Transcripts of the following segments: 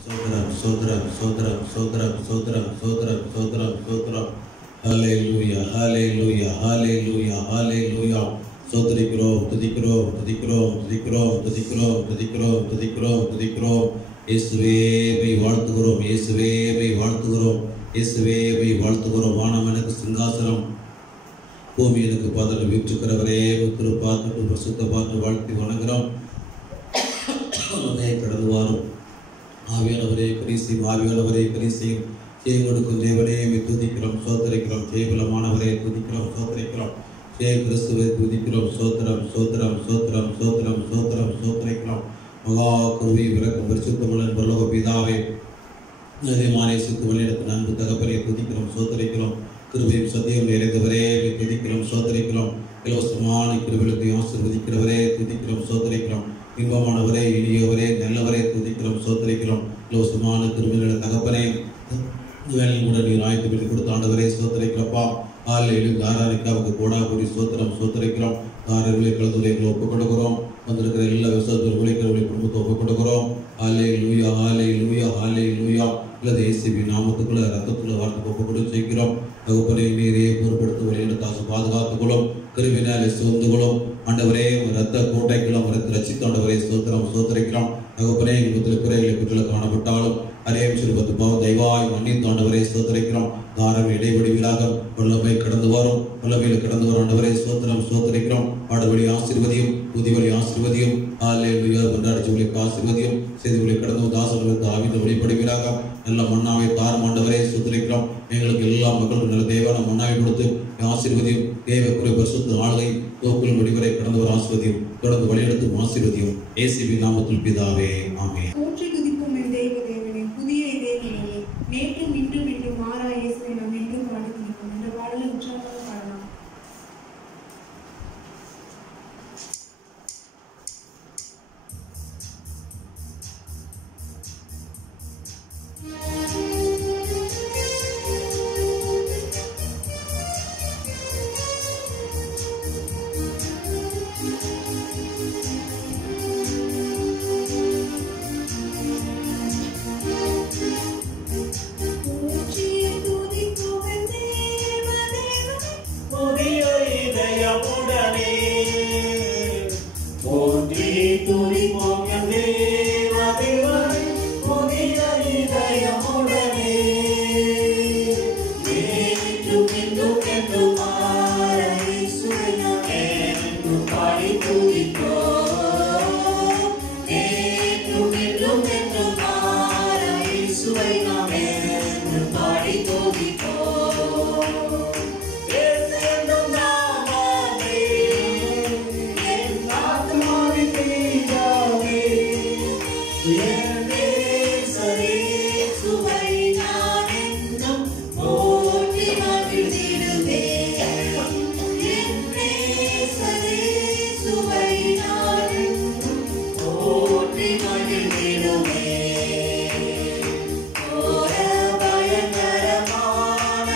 Sodram, Sodram, Sodram, Sodram, Sodram, Sodram, Sodram, Sodram. Hallelujah, Hallelujah, Hallelujah, Hallelujah. Sodrikrov, Tudikrov, Tudikrov, Tudikrov, Tudikrov, Tudikrov, Tudikrov, Tudikrov. இயேசுவே my வாழ்த்துகிறோம், இயேசுவே my வாழ்த்துகிறோம், இயேசுவே my வாழ்த்துகிறோம். வானம் எனக்கு சிங்காசனம், பூமி எனக்கு பாதத்தில் வீற்றிருக்கிறவரே, திரு பார்த்து பிரசுத்த பார்த்து வாழ்த்தி வணங்குகிறோம். கடந்து வாரும் ஆவியானவரே கரிசையும், ஆவியானவரே கரிசையும், ஜெயம் கொடுக்கும் தேவனே துதிக்கிறோம், சோதரிக்கிறோம், ஜெயபலமானவரே துதிக்கிறோம், சோதரிக்கிறோம், ஜெய கிறிஸ்துவை துதிக்கிறோம், சோத்திரம் சோத்திரம் சோத்திரம் சோத்திரம் சோத்திரம் சோதரிக்கிறோம். மகா குருவி விளக்கும் பரிசுத்தமுடன் பரலோக பிதாவே, அதிகமான சித்து வழியிடத்தின் அன்பு தகப்பனை துதிக்கிறோம், சோதரிக்கிறோம். கிருபையும் சத்தியம் நிறைந்தவரே துதிக்கிறோம், சோதரிக்கிறோம். இலவசமான கிருபைகளுக்கு ஆசீர்வதிக்கிறவரே துதிக்கிறோம், சோதரிக்கிறோம். இன்பமானவரே, இனியவரே, நல்லவரே துதிக்கிறோம், சோதரிக்கிறோம். இலவசமான கிருபைகளை தகப்பனே வேலையில் கூட நீர் ஆயத்து பண்ணி கொடுத்த ஆண்டவரே சோதரிக்கிறப்பா. ஆலையிலும் தாராரிக்காவுக்கு கோடாபுரி சோத்திரம் சோதரிக்கிறோம். தாரர்களை கலந்துரைகளை ஒப்புக் கொடுக்கிறோம். வந்திருக்கிற எல்லா விவசாயத்தில் உழைக்கிறவர்களை குடும்பத்தை ஒப்புக் கொடுக்கிறோம். ஆலை லூயா, ஆலை லூயா, ஆலை லூயா. இல்லது ஏசிபி நாமத்துக்குள்ள ரத்தத்துக்குள்ள வார்த்தைக்கு ஒப்புக் கொடு செய்கிறோம். தகுப்பனை நீரே பொறுப்படுத்த வழியில தாசு பாதுகாத்துக்கொள்ளும், கிருவினாலே சோர்ந்துகளும். ஆண்டவரே ரத்த கோட்டைகளும் ரத்த ரசித்தாண்டவரே சோத்திரம் சோதரிக்கிறோம். தகுப்பனே விபத்தில் குறைகளை குற்றல காணப்பட்டாலும் அரேம் சிறுபத்து பாவம் தெய்வாய் மன்னித்தாண்டவரே சோதரிக்கிறோம். தாரம் இடைவெளிகளாக வல்லமை கடந்து வரும், வல்லமையில் கடந்து வரும் ஆண்டவரே சோத்திரம் சோதரிக்கிறோம். பாடுவழி ஆசீர்வதியும், புதிவழி ஆசீர்வதியும், கொண்டாடிச்சவர்களுக்கு ஆசீர்வதியும், செய்திகளை கடந்து தாசர்களுக்கு ஆவித வெளிப்படுவீராக. நல்ல மன்னாவை தாரம் ஆண்டவரே சோதரிக்கிறோம். எங்களுக்கு எல்லா மக்களுக்கும் நல்ல தேவான மன்னாவை கொடுத்து ஆசீர்வதியும். தேவ குறை பரிசுத்த ஆளுகை தோக்குள் முடிவரை கடந்து வர ஆசீர்வதியும், தொடர்ந்து வழியெடுத்தும் ஆசீர்வதியும். ஏசிபி நாமத்தில் பிதாவே, ஆமென். புதிய இதே நேற்றும் இன்றும் இன்றும் மாறா இயேசுவை நாம் என்றும் பாடி துதிப்போம். இந்த பாடலை உற்சாகமாக பாடலாம். பயங்கரமான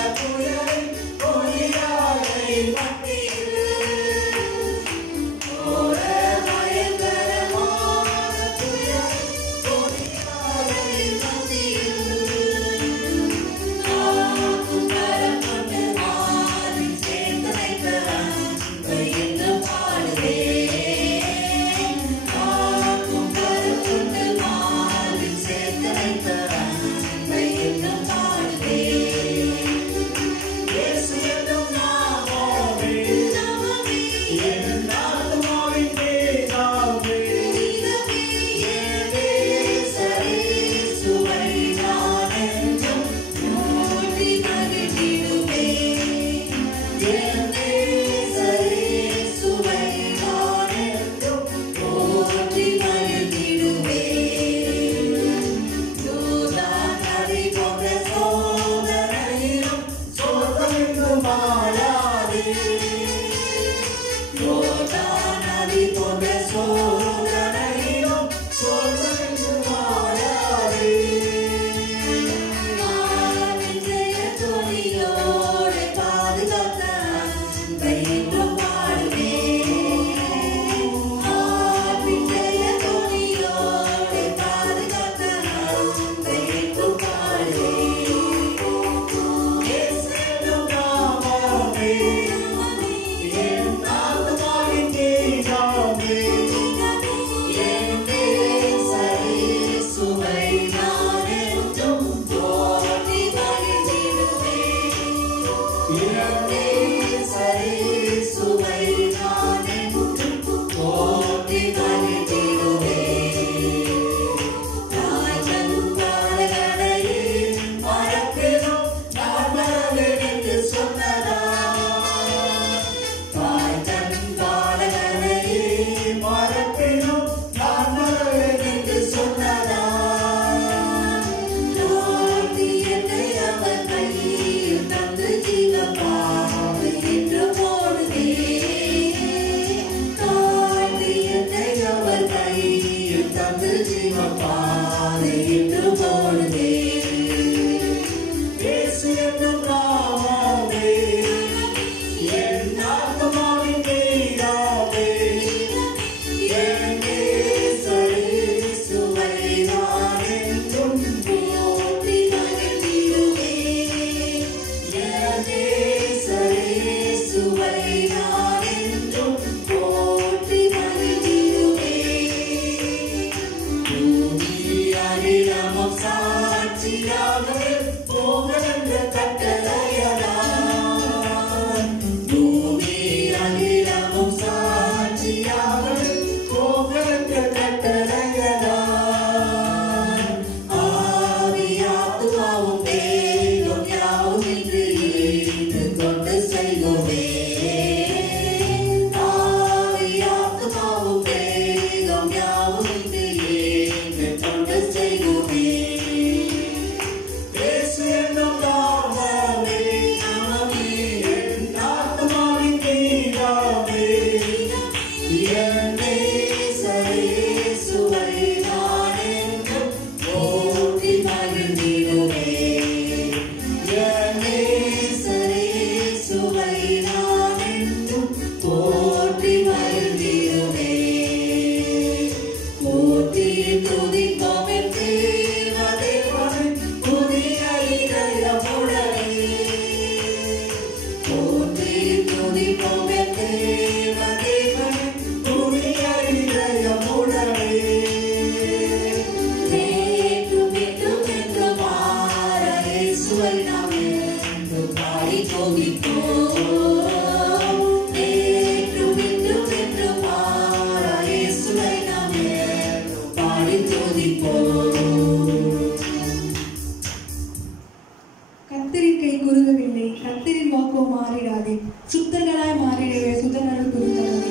கர்த்தரின் கை குறுகவில்லை, கர்த்தரின் வாக்கோ மாறிடாதே. சுத்தங்களாய் மாறிடவே சுதனர்கள் குறித்தவர்கள்.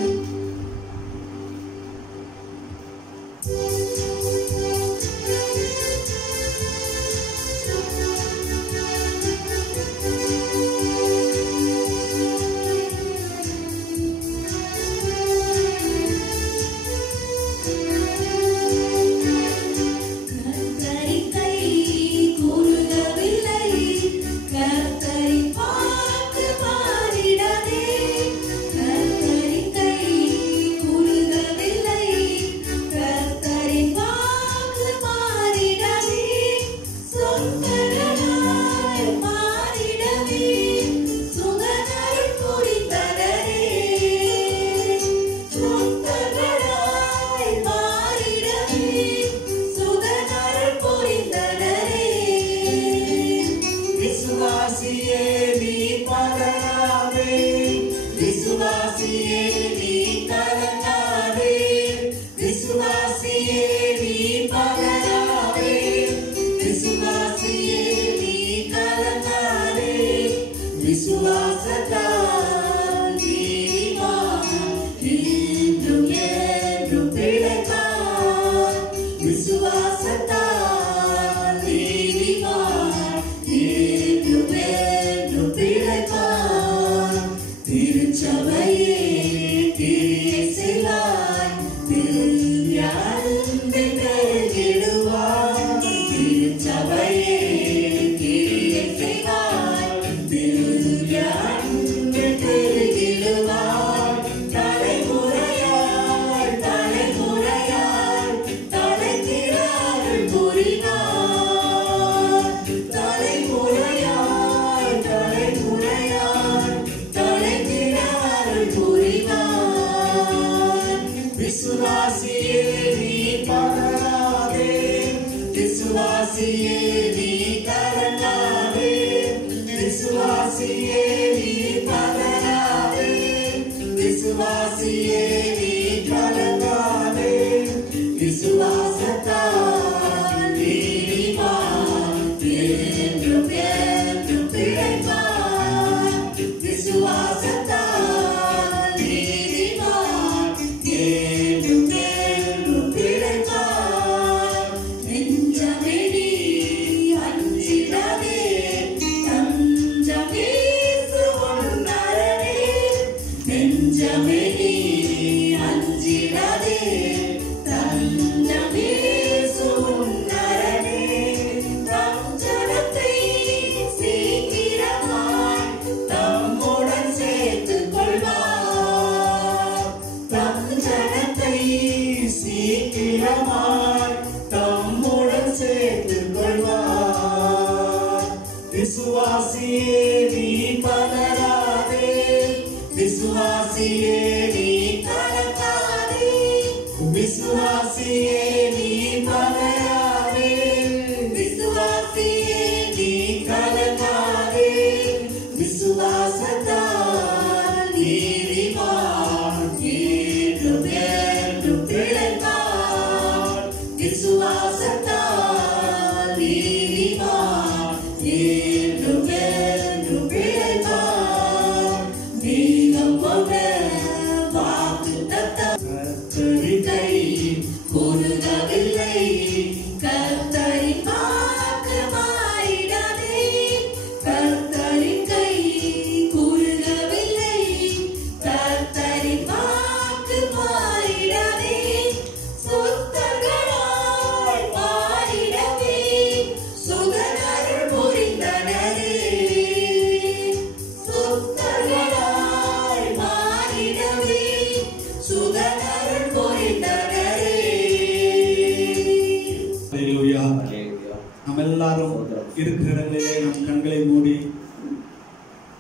நாம் எல்லாரும் இருக்கிற இடங்களிலே நம் கண்களை மூடி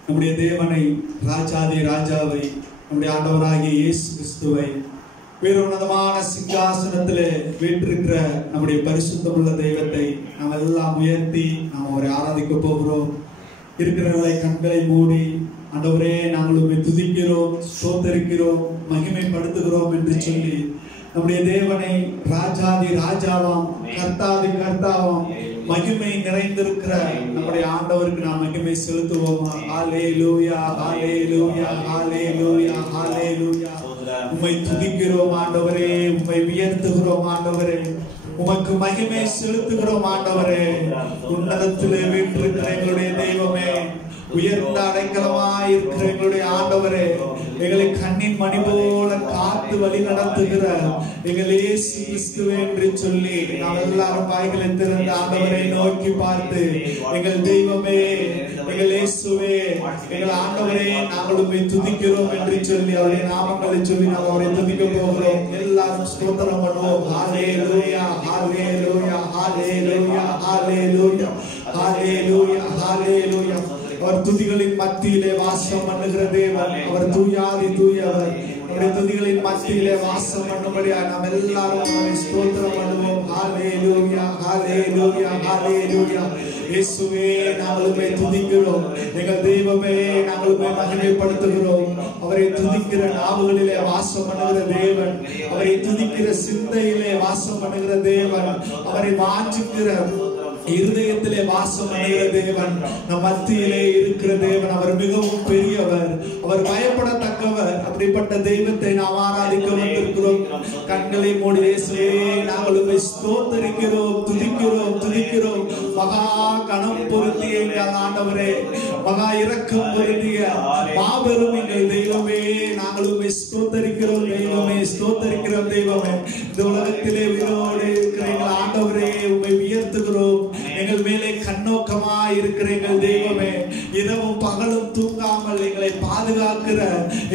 நம்முடைய தேவனை, ராஜாதி ராஜாவை, நம்முடைய ஆண்டவராகிய இயேசு கிறிஸ்துவை, உன்னதமான சிங்காசனத்திலே வீற்றிருக்கிற நம்முடைய பரிசுத்தமுள்ள தெய்வத்தை நாம் எல்லாம் உயர்த்தி நாம் அவரை ஆராதிக்க போகிறோம். இருக்கிறவர்களை கண்களை மூடி, ஆண்டவரே நாங்கள் உம்மை துதிக்கிறோம், ஸ்தோத்தரிக்கிறோம், மகிமைப்படுத்துகிறோம் என்று சொல்லி நம்முடைய தேவனை ராஜாதி ராஜாவாம், கர்த்தாதி கர்த்தாவாம், மகிமை நிறைந்திருக்கிற நம்முடைய ஆண்டவருக்கு நாம் மகிமை செலுத்துவோமா? ஹல்லேலூயா, ஹல்லேலூயா, ஹல்லேலூயா, ஹல்லேலூயா. உம்மை துதிக்கிறோம் ஆண்டவரே, உம்மை உயர்த்துகிறோம் ஆண்டவரே, உமக்கு மகிமை செலுத்துகிறோம் ஆண்டவரே. உன்னதத்திலே வீற்றிருக்கிற எங்களுடைய தெய்வமே, உயர்ந்த அடைக்கலமாய் இருக்கிற எங்களுடைய ஆண்டவரே, எங்களை கண்ணின் மணி போல காத்து வழி நடத்துகிற எங்கள் இயேசு கிறிஸ்துவே என்று சொல்லி நாம் எல்லாரும் வாய்களை திறந்த ஆண்டவரை நோக்கி பார்த்து, எங்கள் தெய்வமே, எங்கள் இயேசுவே, எங்கள் ஆண்டவரே, நாங்கள் உம்மை துதிக்கிறோம் என்று சொல்லி அவருடைய நாமங்களை சொல்லி நாம் அவரை துதிக்க போகிறோம். எல்லாரும் ஸ்தோத்திரம் பண்ணுவோம். ஹல்லேலூயா, ஹல்லேலூயா, ஹல்லேலூயா, ஹல்லேலூயா, ஹல்லேலூயா, ஹல்லேலூயா. அவர் துதிகளின் மத்தியிலே வாசம் பண்ணுகிற தேவன், அவர் தூயாதி தூயவர். நம்முடைய துதிகளின் மத்தியிலே வாசம் பண்ணும்படியா நாம் எல்லாரும் அவரை ஸ்தோத்திரம் பண்ணுவோம். ஹல்லேலூயா, ஹல்லேலூயா, ஹல்லேலூயா. இயேசுவே, நாங்கள் உம்மை துதிக்கிறோம். எங்கள் தெய்வமே, நாங்கள் உம்மை மகிமைப்படுத்துகிறோம். அவரை துதிக்கிற நாவுகளிலே வாசம் பண்ணுகிற தேவன், அவரை துதிக்கிற சிந்தையிலே வாசம் பண்ணுகிற தேவன், அவரை வாஞ்சிக்கிற இருதயத்திலே வாசம் பண்ணுகிற தேவன், நம் மத்தியிலே இருக்கிற தேவன். அவர் மிகவும் பெரியவர், அவர் பயப்படத்தக்கவர். அப்படிப்பட்ட தெய்வத்தை நாம் ஆராதிக்க வந்திருக்கிறோம். கண்களை மூடி இயேசுவே, நாங்கள் உம்மை ஸ்தோத்தரிக்கிறோம், துதிக்கிறோம், துதிக்கிறோம். மகா கனம் பொருந்திய எங்கள் ஆண்டவரே, மகா இரக்கம் பொருந்திய மாபெரும் எங்கள் தெய்வமே, நாங்கள் உம்மை ஸ்தோத்தரிக்கிறோம் தெய்வமே, ஸ்தோத்தரிக்கிறோம் தெய்வமே. இந்த உலகத்திலே உயிரோடு இருக்கிற எங்கள் ஆண்டவரே, உம்மை உயர்த்துகிறோம். எங்கள் மேலே கண்ணோக்கமாய் இருக்கிற எங்கள் தெய்வமே, இரவும் பகலும் தூங்காமல் எங்களை பாதுகாக்கிற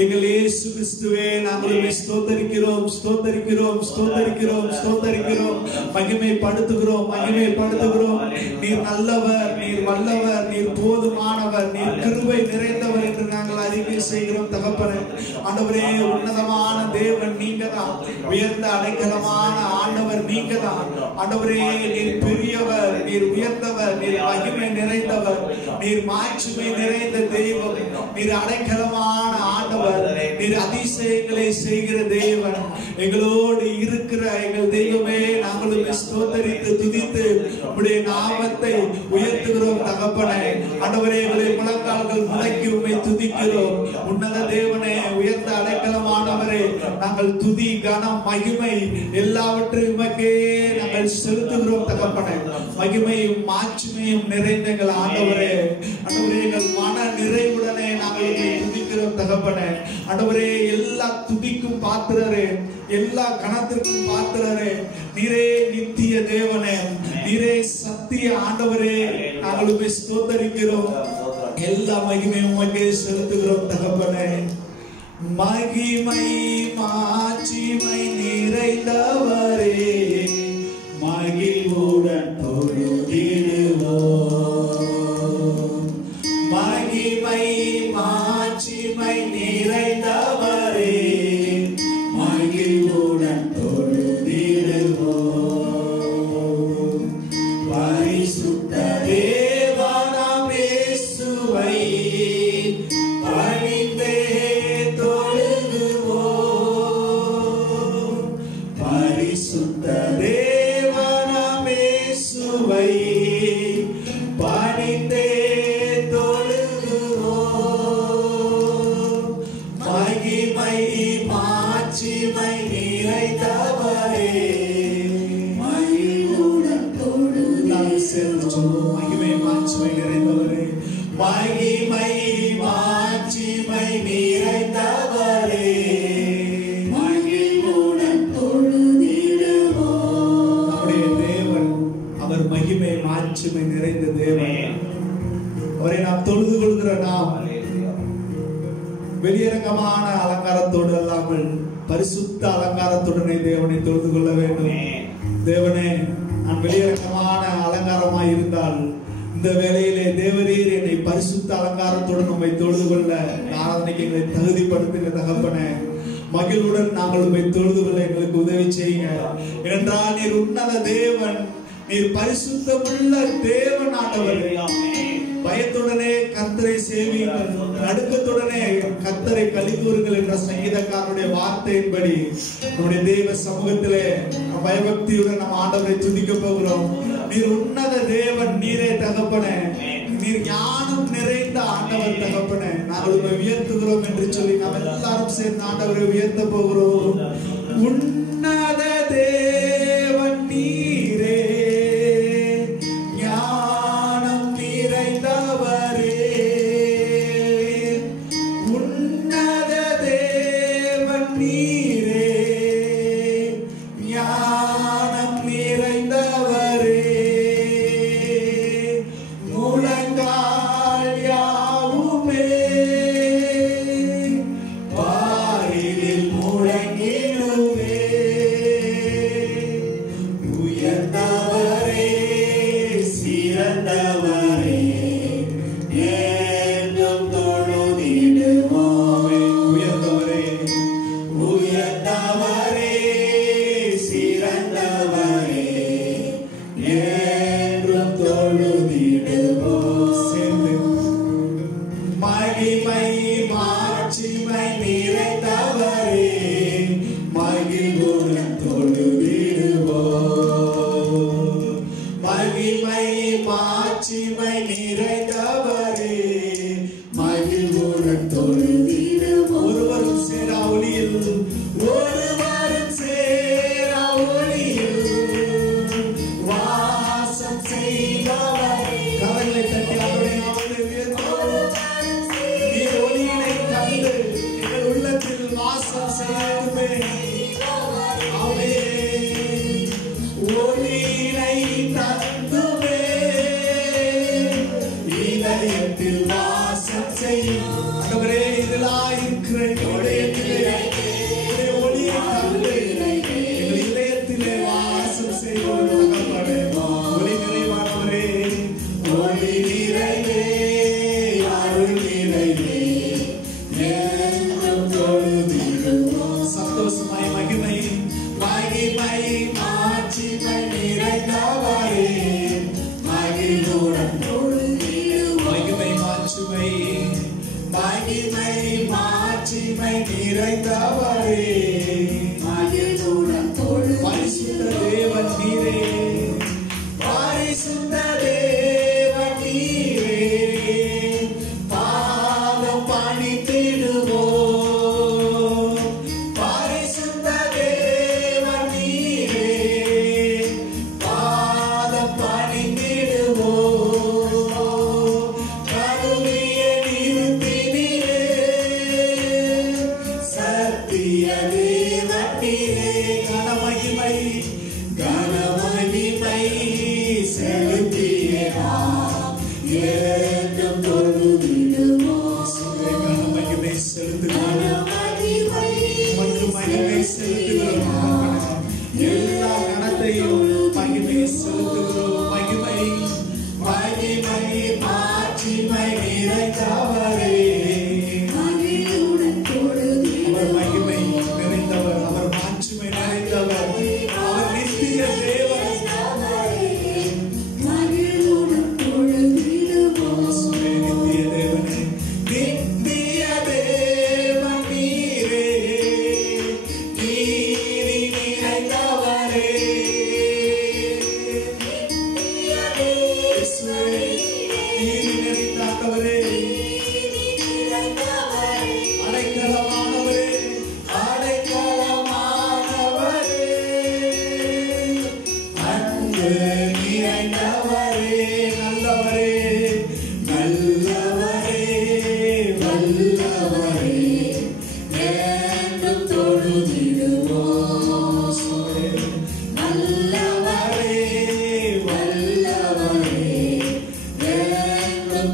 எங்கள் இயேசு கிறிஸ்துவே, நாங்கள் உம்மை ஸ்தோத்தரிக்கிறோம், ஸ்தோத்தரிக்கிறோம், ஸ்தோத்தரிக்கிறோம், ஸ்தோத்தரிக்கிறோம், மகிமைப்படுத்துகிறோம், மகிமைப்படுத்துகிறோம். நீர் நல்லவர், நீர் வல்லவர், நீர் போதுமானவர், நீர் கிருபை நிறைந்தவர் என்று நாங்கள் அறிக்கை செய்கிறோம் தகப்பனே. ஆண்டவரே, உன்னதமான தேவன் நீங்க தான், உயர்ந்த அடைக்கலமான ஆண்டவர் நீங்க தான். ஆண்டவரே, நீர் பெரியவர், நீர் உயர்ந்தவர், நீர் மகிமை நிறைந்தவர், நீர் மாட்சிமை நிறைந்த தெய்வம், நீர் அடைக்கலமான ஆண்டவர், நீர் அதிசயங்களை செய்கிற தேவன், எங்களோடு இருக்கிற எங்கள் தெய்வமே, நாங்கள் உம்மை ஸ்தோத்தரித்து துதித்து உம்முடைய நாமத்தை உயர்த்துகிறோம் தகப்பனே. ஆண்டவரே, எங்களை முழங்கால்கள் முடக்கி உம்மை துதிக்கிறோம். உன்னத தேவனே, உயர்ந்த அடைக்கலமானவரே, நாங்கள் துதி, கனம், மகிமை எல்லாவற்றையும் உமக்கே நாங்கள் செலுத்துகிறோம் தகப்பனே. மகிமையும் மாட்சிமையும் நிறைந்த எங்கள் ஆண்டவரே, ஆண்டவரே, எங்கள் மன நிறைவுடனே நாங்கள் துதிக்கிறோம் தகப்பனே. ஆண்டவரே, எல்லா துதிக்கும் பாத்திரரே, எல்லா கணத்திற்கும் பாத்திரரே, நீரே நித்திய தேவனே, நீரே சத்திய ஆண்டவரே, நாங்கள் உம்மை ஸ்தோத்தரிக்கிறோம். எல்லா மகிமையும் உமக்கே செலுத்துகிறோம் தகப்பனே. மகிமை மாட்சிமை நிறைந்தவரே, மகிழ்வுடன் தொழுதிடுவோம். மகிமை மாட்சிமை நிறைந்தவரே, மகிழ்வுடன் தொழுதிடுவோம். பரிசுத்த தேவனாம் இயேசுவை பணிந்தே தொழுகுவோம். பரிசுத்த தேவனாம் இயேசுவை பணிந்தே தொழுகுவோம். மகிமை மாட்சிமை நிறைந்தவரே, மகிழ்வுடன் தொழுதிடுவோம். மகிமை மாட்சிமை நிறைந்தவரே, மகிமை மாட்சிமை நிறைந்தவரே, மகிழ்வுடன் தொழுதிடுவோம். நம்முடைய தேவன், அவர் மகிமை மாட்சிமை நிறைந்த தேவன். அவரை நாம் தொழுது கொள்கிற நாம் வெளியரங்கமான அலங்காரத்தோடு அல்லாமல் பரிசுத்த அலங்காரத்துடனே தேவனை தொழுது கொள்ள வேண்டும். தேவனே, நான் வெளியரங்கமான அலங்காரமாய் இருந்தால் இந்த வேளையிலே தேவரீர் என்னை பரிசுத்த அலங்காரத்துடன் உம்மை தொழுது கொள்ள ஆராதனைக்கு எங்களை தகுதிப்படுத்துங்க தகப்பனே. மகிழ்வுடன் நாங்கள் உம்மை தொழுது கொள்ள எங்களுக்கு உதவி செய்யுங்க. ஏனென்றால் நீர் உன்னத தேவன், நீர் பரிசுத்தமுள்ள தேவன் ஆண்டவரே. பயத்துடனே கர்த்தரை சேவியுங்கள், நடுக்கத்துடனே கர்த்தரை கலிகூறுங்கள் என்ற சங்கீதக்காரனுடைய வார்த்தையின்படி நம்முடைய தேவ சமூகத்திலே பயபக்தியுடன் நம்ம ஆண்டவரை துதிக்க போகிறோம். நீர் உன்னத தேவன், நீரே தகப்பனே, நீர் ஞானம் நிறைந்த ஆண்டவர் தகப்பனே. நாங்கள் உங்களை உயர்த்துகிறோம் என்று சொல்லி நாம் எல்லாரும் சேர்ந்து ஆண்டவரை உயர்த்த போகிறோம். உன்னத தேவன் நீரே,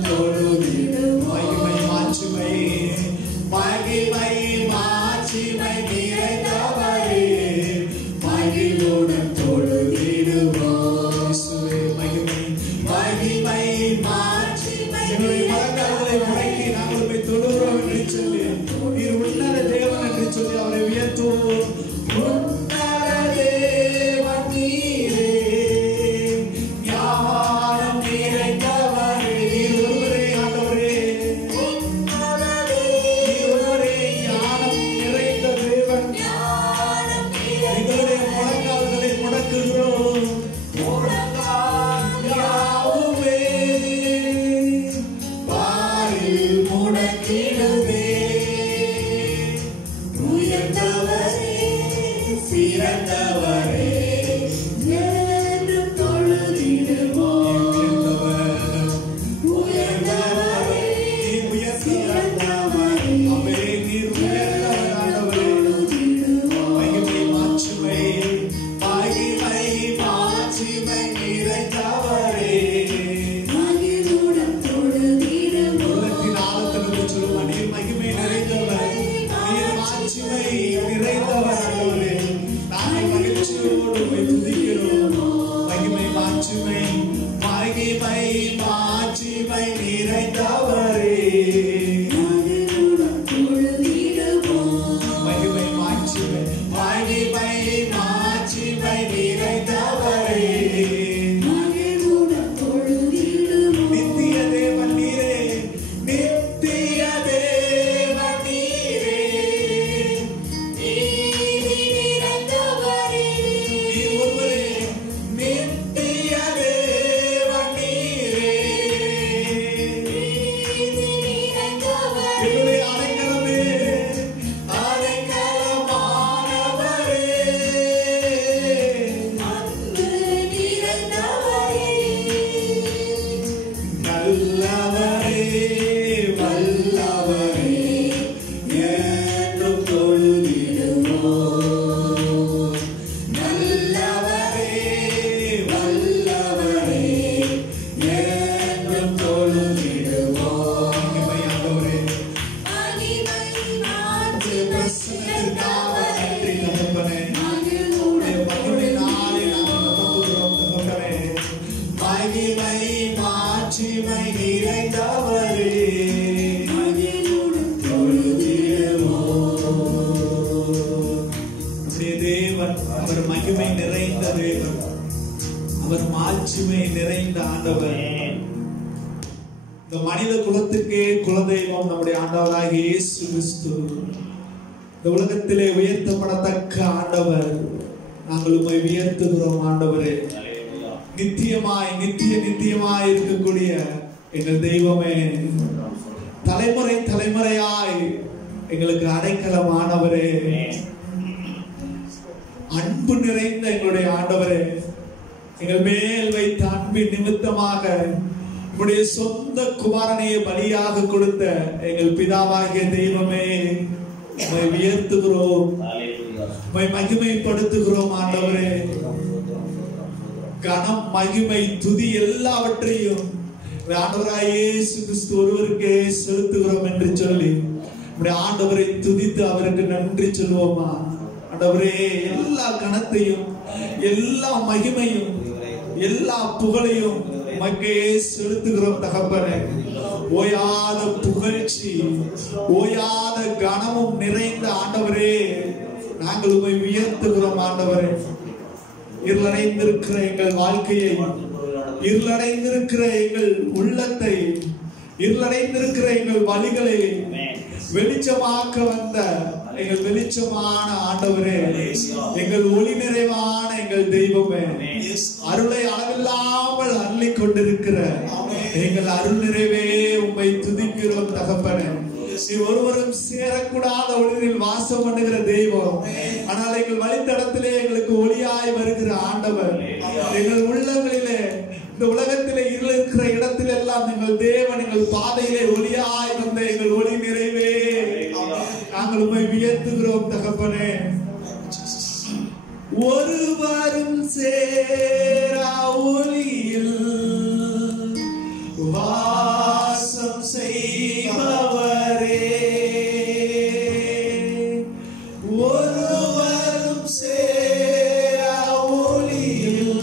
தொழுதிடுவோம். மாட்சிமை நிறைந்தவரே தேவன் அவர் மகிமை நிறைந்த தேவன், அவர் மாட்சிமை நிறைந்த ஆண்டவர். இந்த மனித குலத்துக்கே குலதெய்வம் நம்முடைய ஆண்டவராகிய இயேசு கிறிஸ்து. இந்த உலகத்திலே உயர்த்தப்படத்தக்க ஆண்டவர். நாங்கள் உம்மை உயர்த்துகிறோம் ஆண்டவரே. நித்தியமாய் நித்தியமாய் இருக்கக்கூடிய எங்கள் தெய்வமே, தலைமுறை தலைமுறையாய் எங்களுக்கு அடைக்கலமானவரே, அன்பு நிறைந்த எங்களுடைய ஆண்டவரே, எங்கள் மேல் வைத்த அன்பின் நிமித்தமாக உம்முடைய சொந்த குமாரனையை பலியாக கொடுத்த எங்கள் பிதாவாகிய தெய்வமே, உம்மை உயர்த்துகிறோம், உம்மை மகிமைப்படுத்துகிறோம் ஆண்டவரே. கனம், மகிமை, துதி எல்லாவற்றையும் ஆண்டவராகிய இயேசு கிறிஸ்து ஒருவருக்கே செலுத்துகிறோம் என்று சொல்லி நம்முடைய ஆண்டவரை துதித்து அவருக்கு நன்றி சொல்லுவோமா? ஆண்டவரே, எல்லா கனத்தையும் எல்லா மகிமையும் எல்லா புகழையும் மக்கே செலுத்துகிறோம் தகப்பனே. ஓயாத புகழ்ச்சி, ஓயாத கனமும் நிறைந்த ஆண்டவரே, நாங்கள் உம்மை உயர்த்துகிறோம் ஆண்டவரே. இருளடைந்திருக்கிற எங்கள் வாழ்க்கையை, இருளடைந்திருக்கிற எங்கள் உள்ளத்தை, இருளடைந்திருக்கிற எங்கள் வழிகளை வெளிச்சமாக்க வந்த எங்கள் வெளிச்சமான ஆண்டவரே, எங்கள் ஒளி நிறைவான எங்கள் தெய்வமே, அருளை அளவில்லாமல் அள்ளி கொண்டிருக்கிற எங்கள் அருள் நிறைவே உம்மை துதிக்கிறோம் தகப்பனே. நீ ஒருவரும் சேரக்கூடாத ஒளியில் வாசம் பண்ணுகிற தெய்வம், ஆனால் எங்கள் வழித்தடத்திலே எங்களுக்கு ஒளியாய் வருகிற ஆண்டவர். எங்கள் உள்ளங்களிலே, இந்த உலகத்திலே இருள் இருக்கிற இடத்தில் எல்லாம் எங்கள் தேவன் எங்கள் பாதையிலே ஒளியாய் வந்த எங்கள் ஒளி நிறைவே நாங்கள் உம்மை உயர்த்துகிறோம் தகப்பனே. ஒருவரும் சேரா ஒளியில் வாசம் செய்பவரே, ஒருவரும் சேரா ஒளியில்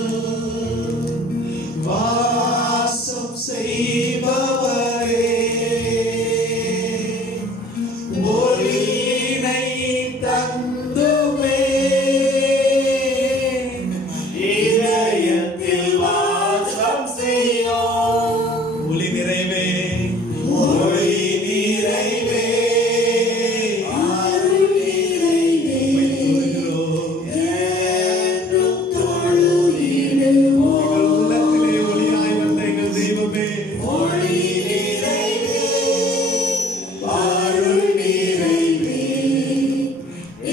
வாசம் செய்பவரே, ஒளியினை தந்துமே இதயத்தில் வாசம் செய்யும் ஒளி நிறைவே, ஒளி நிறைவே, அருள் நிறைவே, என்றும் தொழுதிடுவோம். உள்ளத்திலே ஒளியாய் வந்த எங்கள் தெய்வமே, ஒளி நிறைவே, அருள் நிறைவே,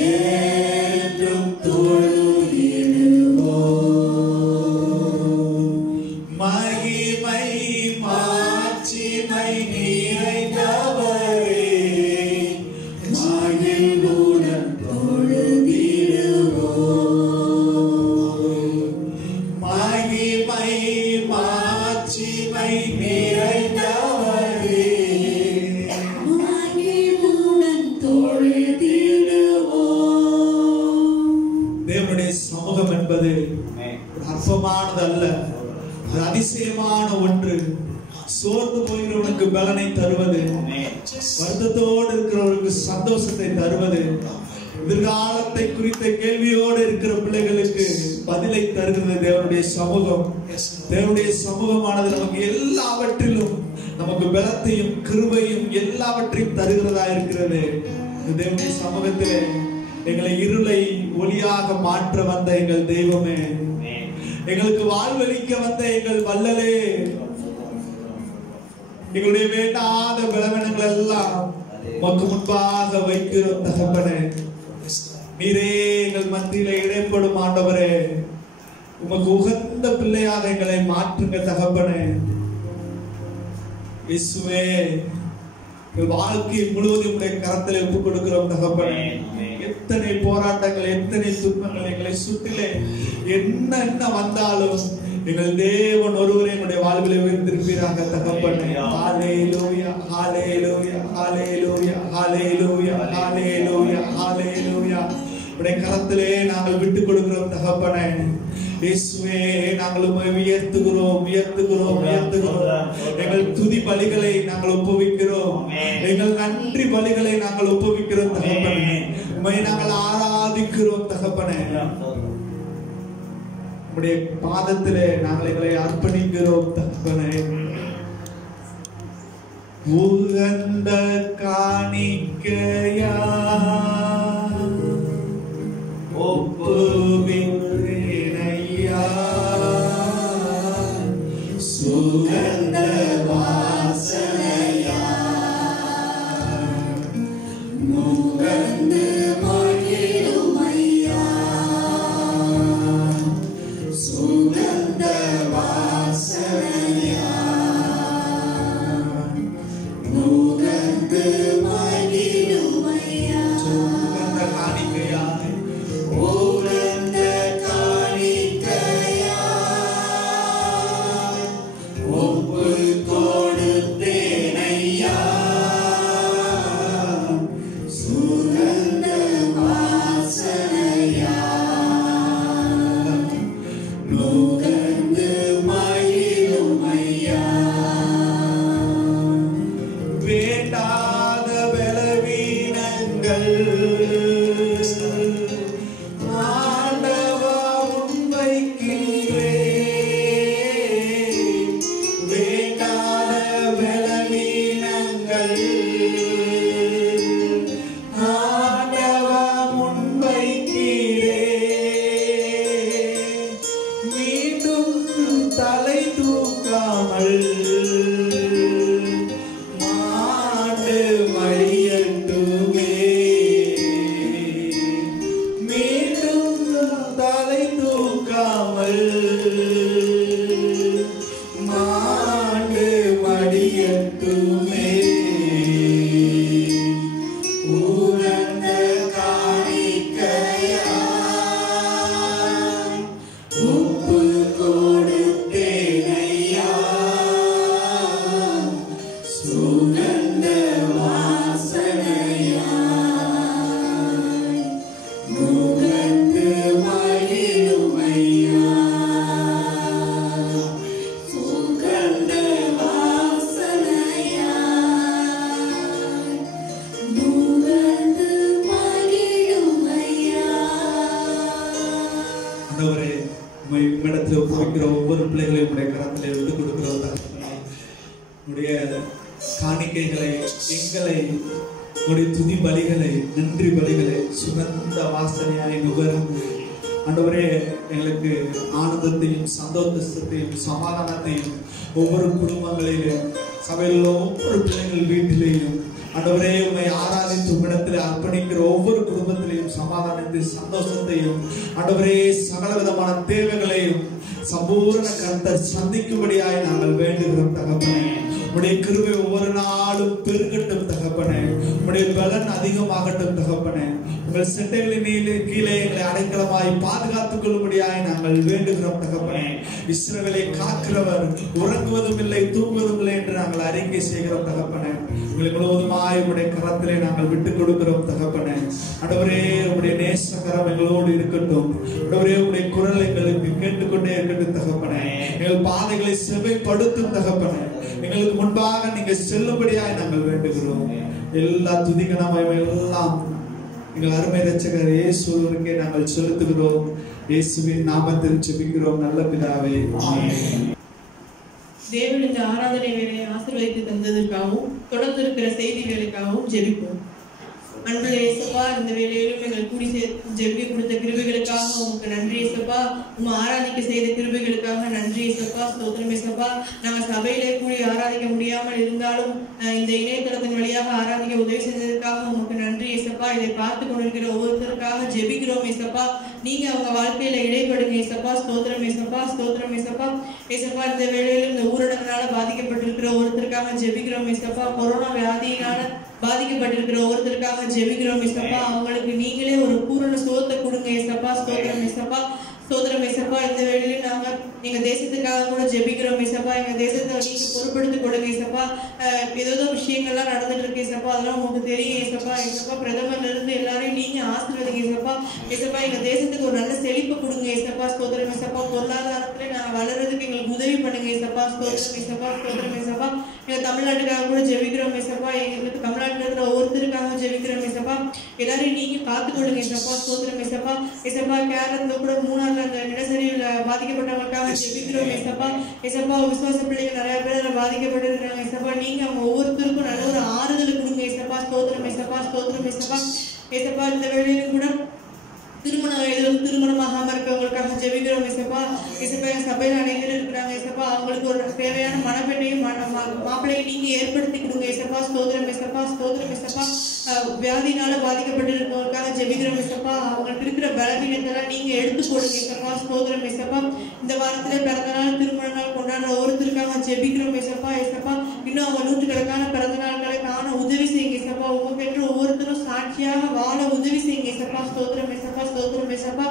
என்றும் தொழுதிடுவோம். மகிமை மாட்சிமை நிறைந்தவரே, மகிழ்வுடன் தொழுதிடுவோம். மகிமை மாட்சிமை நிறைந்தவரே, மகிழ்வுடன் தொழுதிடுவோம். தேவனுடைய சமூகம் என்பது அற்பமானது அல்ல, அது அதிசயமான ஒன்று. சோர்ந்து போகிறவனுக்கு பலனை தருவது, வருத்தத்தோடு இருக்கிறவர்களுக்கு சந்தோஷத்தை தருவது, எதிர்காலத்தை குறித்த கேள்வியோடு இருக்கிற பிள்ளைகளுக்கு பதிலை தருகிறது தேவனுடைய சமூகம். தேவனுடைய சமூகமானது நமக்கு எல்லாவற்றிலும் நமக்கு பலத்தையும் கிருபையும் எல்லாவற்றையும் தருகிறதா இருக்கிறது. தேவனுடைய சமூகத்திலே எங்களை இருளை ஒளியாக மாற்ற வந்த எங்கள் தெய்வமே, எங்களுக்கு வாழ்வளிக்க வந்த எங்கள் வல்லலே, எங்களுடைய வேண்டாத பலவீனங்கள் எல்லாம் உமக்கு முன்பாக வைக்கிறோம் தகப்பனே. நீரே எங்கள் மத்தியில இடைப்படும் ஆண்டவரே, உமக்கு உகந்த பிள்ளையாக எங்களை மாற்றுங்க தகப்பனே. இயேசுவே, எங்கள் வாழ்க்கை முழுவதும் உடைய கரத்தில் ஒப்புக் கொடுக்கிறோம் தகப்பனே. எத்தனை போராட்டங்கள், எத்தனை துன்பங்கள் எங்களை சுற்றிலே என்ன வந்தாலும் எங்கள் தேவன் ஒருவரே எங்களுடைய வாழ்விலே உயர்ந்திருப்பீராக தகப்பனே. ஹல்லேலூயா, ஹல்லேலூயா, ஹல்லேலூயா, ஹல்லேலூயா, ஹல்லேலூயா, ஹல்லேலூயா. உடைய கரத்திலே நாங்கள் விட்டுக் கொடுக்கிறோம் தகப்பனே. இயேசுவே நாங்கள் உம்மை உயர்த்துகிறோம் உயர்த்துகிறோம் உயர்த்துகிறோம். எங்கள் துதி பலிகளை நாங்கள் ஒப்புவிக்கிறோம். எங்கள் நன்றி பலிகளை நாங்கள் ஒப்புவிக்கிறோம் தகப்பனே. உம்மை நாங்கள் ஆராதிக்கிறோம் தகப்பனே. உம்முடைய பாதத்திலே நாங்கள் எங்களை அர்ப்பணிக்கிறோம் தகப்பனே. உகந்த காணிக்கையா ஒப்புவிக்கிறேனையா, சுகந்த வாசனையா நுகர்ந்து மகிழுமையா, சுகந்த வாசனையா நுகர்ந்து மகிழுமையா. சுகந்த காணிக்கையா ஒவ்வொரு பிள்ளைகளையும் உடைய கரத்திலே விட்டு கொடுக்கிறோம். உடைய காணிக்கைகளை, எங்களை, உடைய துதி பலிகளை, நன்றி பலிகளை சுகந்த வாசனையாய் நுகர்ந்து ஆண்டவரே எங்களுக்கு ஆனந்தத்தையும் சந்தோஷத்தையும் சமாதானத்தையும் ஒவ்வொரு குடும்பங்களிலும் சபையில் ஒவ்வொரு பிள்ளைகள் வீட்டிலேயும் ஆண்டவரே உம்மை ஆராதித்து உம்மிடத்தில் அர்ப்பணிக்கிற ஒவ்வொரு குடும்பத்திலையும் சமாதானத்தையும் சந்தோஷத்தையும் ஆண்டவரே சகல விதமான தேவைகளையும் சம்பூர்ண கர்த்தர் சந்திக்கும்படியாய் நாங்கள் வேண்டுகிறோம் தகப்பனே. உடைய கிருபை ஒவ்வொரு நாளும் பெருகட்டும் தகப்பனே. உடைய பலன் அதிகமாகட்டும் தகப்பனே. உங்கள் செட்டைகளின் கீழே எங்களை அடைக்கலமாய் பாதுகாத்துக் கொள்ளும்படியாய் நாங்கள் வேண்டுகிறோம் தகப்பனே. இஸ்ரவேலை காக்கிறவர் உறங்குவதும் இல்லை தூங்குவதும் இல்லை என்று நாங்கள் அறிக்கை செய்கிறோம் தகப்பனே. உங்களை முழுவதுமாய் உடைய கரத்திலே நாங்கள் விட்டுக் கொடுக்கிறோம் தகப்பனே. ஆண்டவரே உடைய நேசகரம் எங்களோடு இருக்கட்டும். ஆண்டவரே உடைய குரல் எங்களுக்கு கேட்டுக்கொண்டே இருக்கட்டும் தகப்பனே. எங்கள் பாதைகளை செவைப்படுத்தும் தகப்பனே. எங்களுக்கு முன்பாக நீங்க செல்லும்படியாய் நாங்கள் வேண்டுகிறோம். எல்லா துதிகனமாய் எல்லாம் எங்கள் அருமை இரட்சகர் இயேசுவுக்கே நாங்கள் செலுத்துகிறோம். இயேசுவின் நாமத்தில் ஜெபிக்கிறோம் நல்ல பிதாவே, ஆமென். தேவன் இந்த ஆராதனை வேலையை ஆசீர்வதித்து தந்ததற்காகவும் தொடர்ந்து இருக்கிற செய்தி வேலைக்காகவும் ஜெபிப்போம். அன்புள்ள இயேசுப்பா, இந்த வேலையிலும் எங்கள் கூடி ஜெபிக்க கொடுத்த கிருபைகளுக்காக உங்களுக்கு நன்றி இயேசுப்பா. உங்க ஆராதிக்க செய்த கிருபைகளுக்காக நன்றி இயேசுப்பா. ஸ்தோத்திரம் இயேசுப்பா. நாங்கள் சபையிலே கூடி ஆராதிக்க முடியாமல் இருந்தாலும் இந்த இணையதளத்தின் வழியாக ஆராதிக்க உதவி செஞ்சதுக்காக உங்களுக்கு நன்றி இயேசுப்பா. இதை பார்த்து கொண்டிருக்கிற ஒவ்வொருத்தருக்காக ஜெபிக்கிறோம் இயேசுப்பா. நீங்க அவங்க வாழ்க்கையில இடைப்படுங்க இயேசுப்பா. ஸ்தோத்திரம் இயேசுப்பா. ஸ்தோத்திரம் இயேசுப்பா. இயேசுப்பா, இந்த வேளையிலும் இந்த ஊரடங்கினால பாதிக்கப்பட்டிருக்கிற ஒருத்தருக்காக ஜெபிக்கிறோம் இயேசுப்பா. கொரோனா வியாதியினால பாதிக்கப்பட்டிருக்கிற ஒவ்வொருத்தருக்காக ஜெபிக்கிறோம் இயேசுப்பா. அவங்களுக்கு நீங்களே ஒரு பூரண சுகத்தை கொடுங்க இயேசுப்பா. ஸ்தோத்திரம் இயேசுப்பா. ஸ்தோத்திரம் இயேசுப்பா. இந்த வேளையில நாங்கள் எங்க தேசத்துக்காக கூட ஜெபிக்கிறோம் ஏசப்பா. எங்க தேசத்தை நீங்க பொறுப்படுத்திக் கொடுங்க ஏசப்பா. ஏதோ விஷயங்கள்லாம் நடந்துட்டு இருக்கு ஏசப்பா, அதெல்லாம் உங்களுக்கு தெரியும் ஏசப்பா. ஏசப்பா பிரதமர்ல இருந்து எல்லாரையும் நீங்க ஆசீர்வதிங்க ஏசப்பா. ஏசப்பா எங்க தேசத்துக்கு ஒரு நல்ல செழிப்பு கொடுங்க ஏசப்பா. ஸ்தோத்திரம் ஏசப்பா. பொருளாதாரத்துல நாங்க வளர்றதுக்கு எங்களுக்கு உதவி பண்ணுங்க ஏசப்பா. ஸ்தோத்திரம் ஏசப்பா. ஸ்தோத்திரம் ஏசப்பா. எங்க தமிழ்நாட்டுக்காக கூட ஜெபிக்கிறோம் ஏசப்பா. எங்களுக்கு தமிழ்நாட்டுல இருக்கிற ஒவ்வொருத்தருக்காக ஜெபிக்கிறோம் ஏசப்பா. எல்லாரையும் நீங்க காத்துக்கொள்ளுங்க ஏசப்பா. ஸ்தோத்திரம் ஏசப்பா. ஏசப்பா கேரளத்துல கூட மூணாறுல அந்த நிலச்சரிவுல பாதிக்கப்பட்டவங்களுக்காக ஜெபிக்கிறோம் ஏசப்பா. ஏசப்பா விசுவாச பிள்ளைகள் நிறைய பேர் பாதிக்கப்பட்டிருக்கிறாங்க ஏசப்பா. நீங்க அவங்க ஒவ்வொருத்தருக்கும் நல்ல ஒரு ஆறுதல் கொடுங்க ஏசப்பா. ஸ்தோத்திரம் ஏசப்பா. ஸ்தோத்திரம் ஏசப்பா. ஏசப்பா இந்த வேளையிலும் கூட திருமண வயதிலும் திருமணமாகாம இருக்கவங்களுக்காக ஜெபிக்கிறோம் ஏசப்பா. ஏசப்பா எங்க சபையில அனைவரும் இருக்கிறாங்க ஏசப்பா. அவங்களுக்கு ஒரு தேவையான மனப்பெண்ணையும் மாப்பிள்ளையும் நீங்க ஏற்படுத்தி கொடுங்க ஏசப்பா. ஸ்தோத்திரம் ஏசப்பா. ஸ்தோத்திரம் ஏசப்பா. வியாதினால பாதிக்கப்பட்டிருக்கவங்களுக்காக ஜெபிக்கிறோம் ஏசப்பா. அவங்களுக்கு இருக்கிற பலவீனத்தெல்லாம் நீங்க எடுத்து போடுங்க ஏசப்பா. ஸ்தோத்திரம் ஏசப்பா. இந்த வாரத்துல பிறந்த நாள் திருமண நாள் கொண்டாடுற ஒவ்வொருத்தருக்காக ஜெபிக்கிறோம் ஏசப்பா. ஏசப்பா இன்னும் அவங்க நூற்றுக்கணக்கான பிறந்த நாட்களை காண உதவி செய்யுங்க ஏசப்பா. உங்க பெற்று ஒவ்வொருத்தரும் சாட்சியாக வாழ உதவி செய்யுங்க ஏசப்பா. ஸ்தோத்திரம் ஏசப்பா. ஸ்தோத்திரம் ஏசப்பா.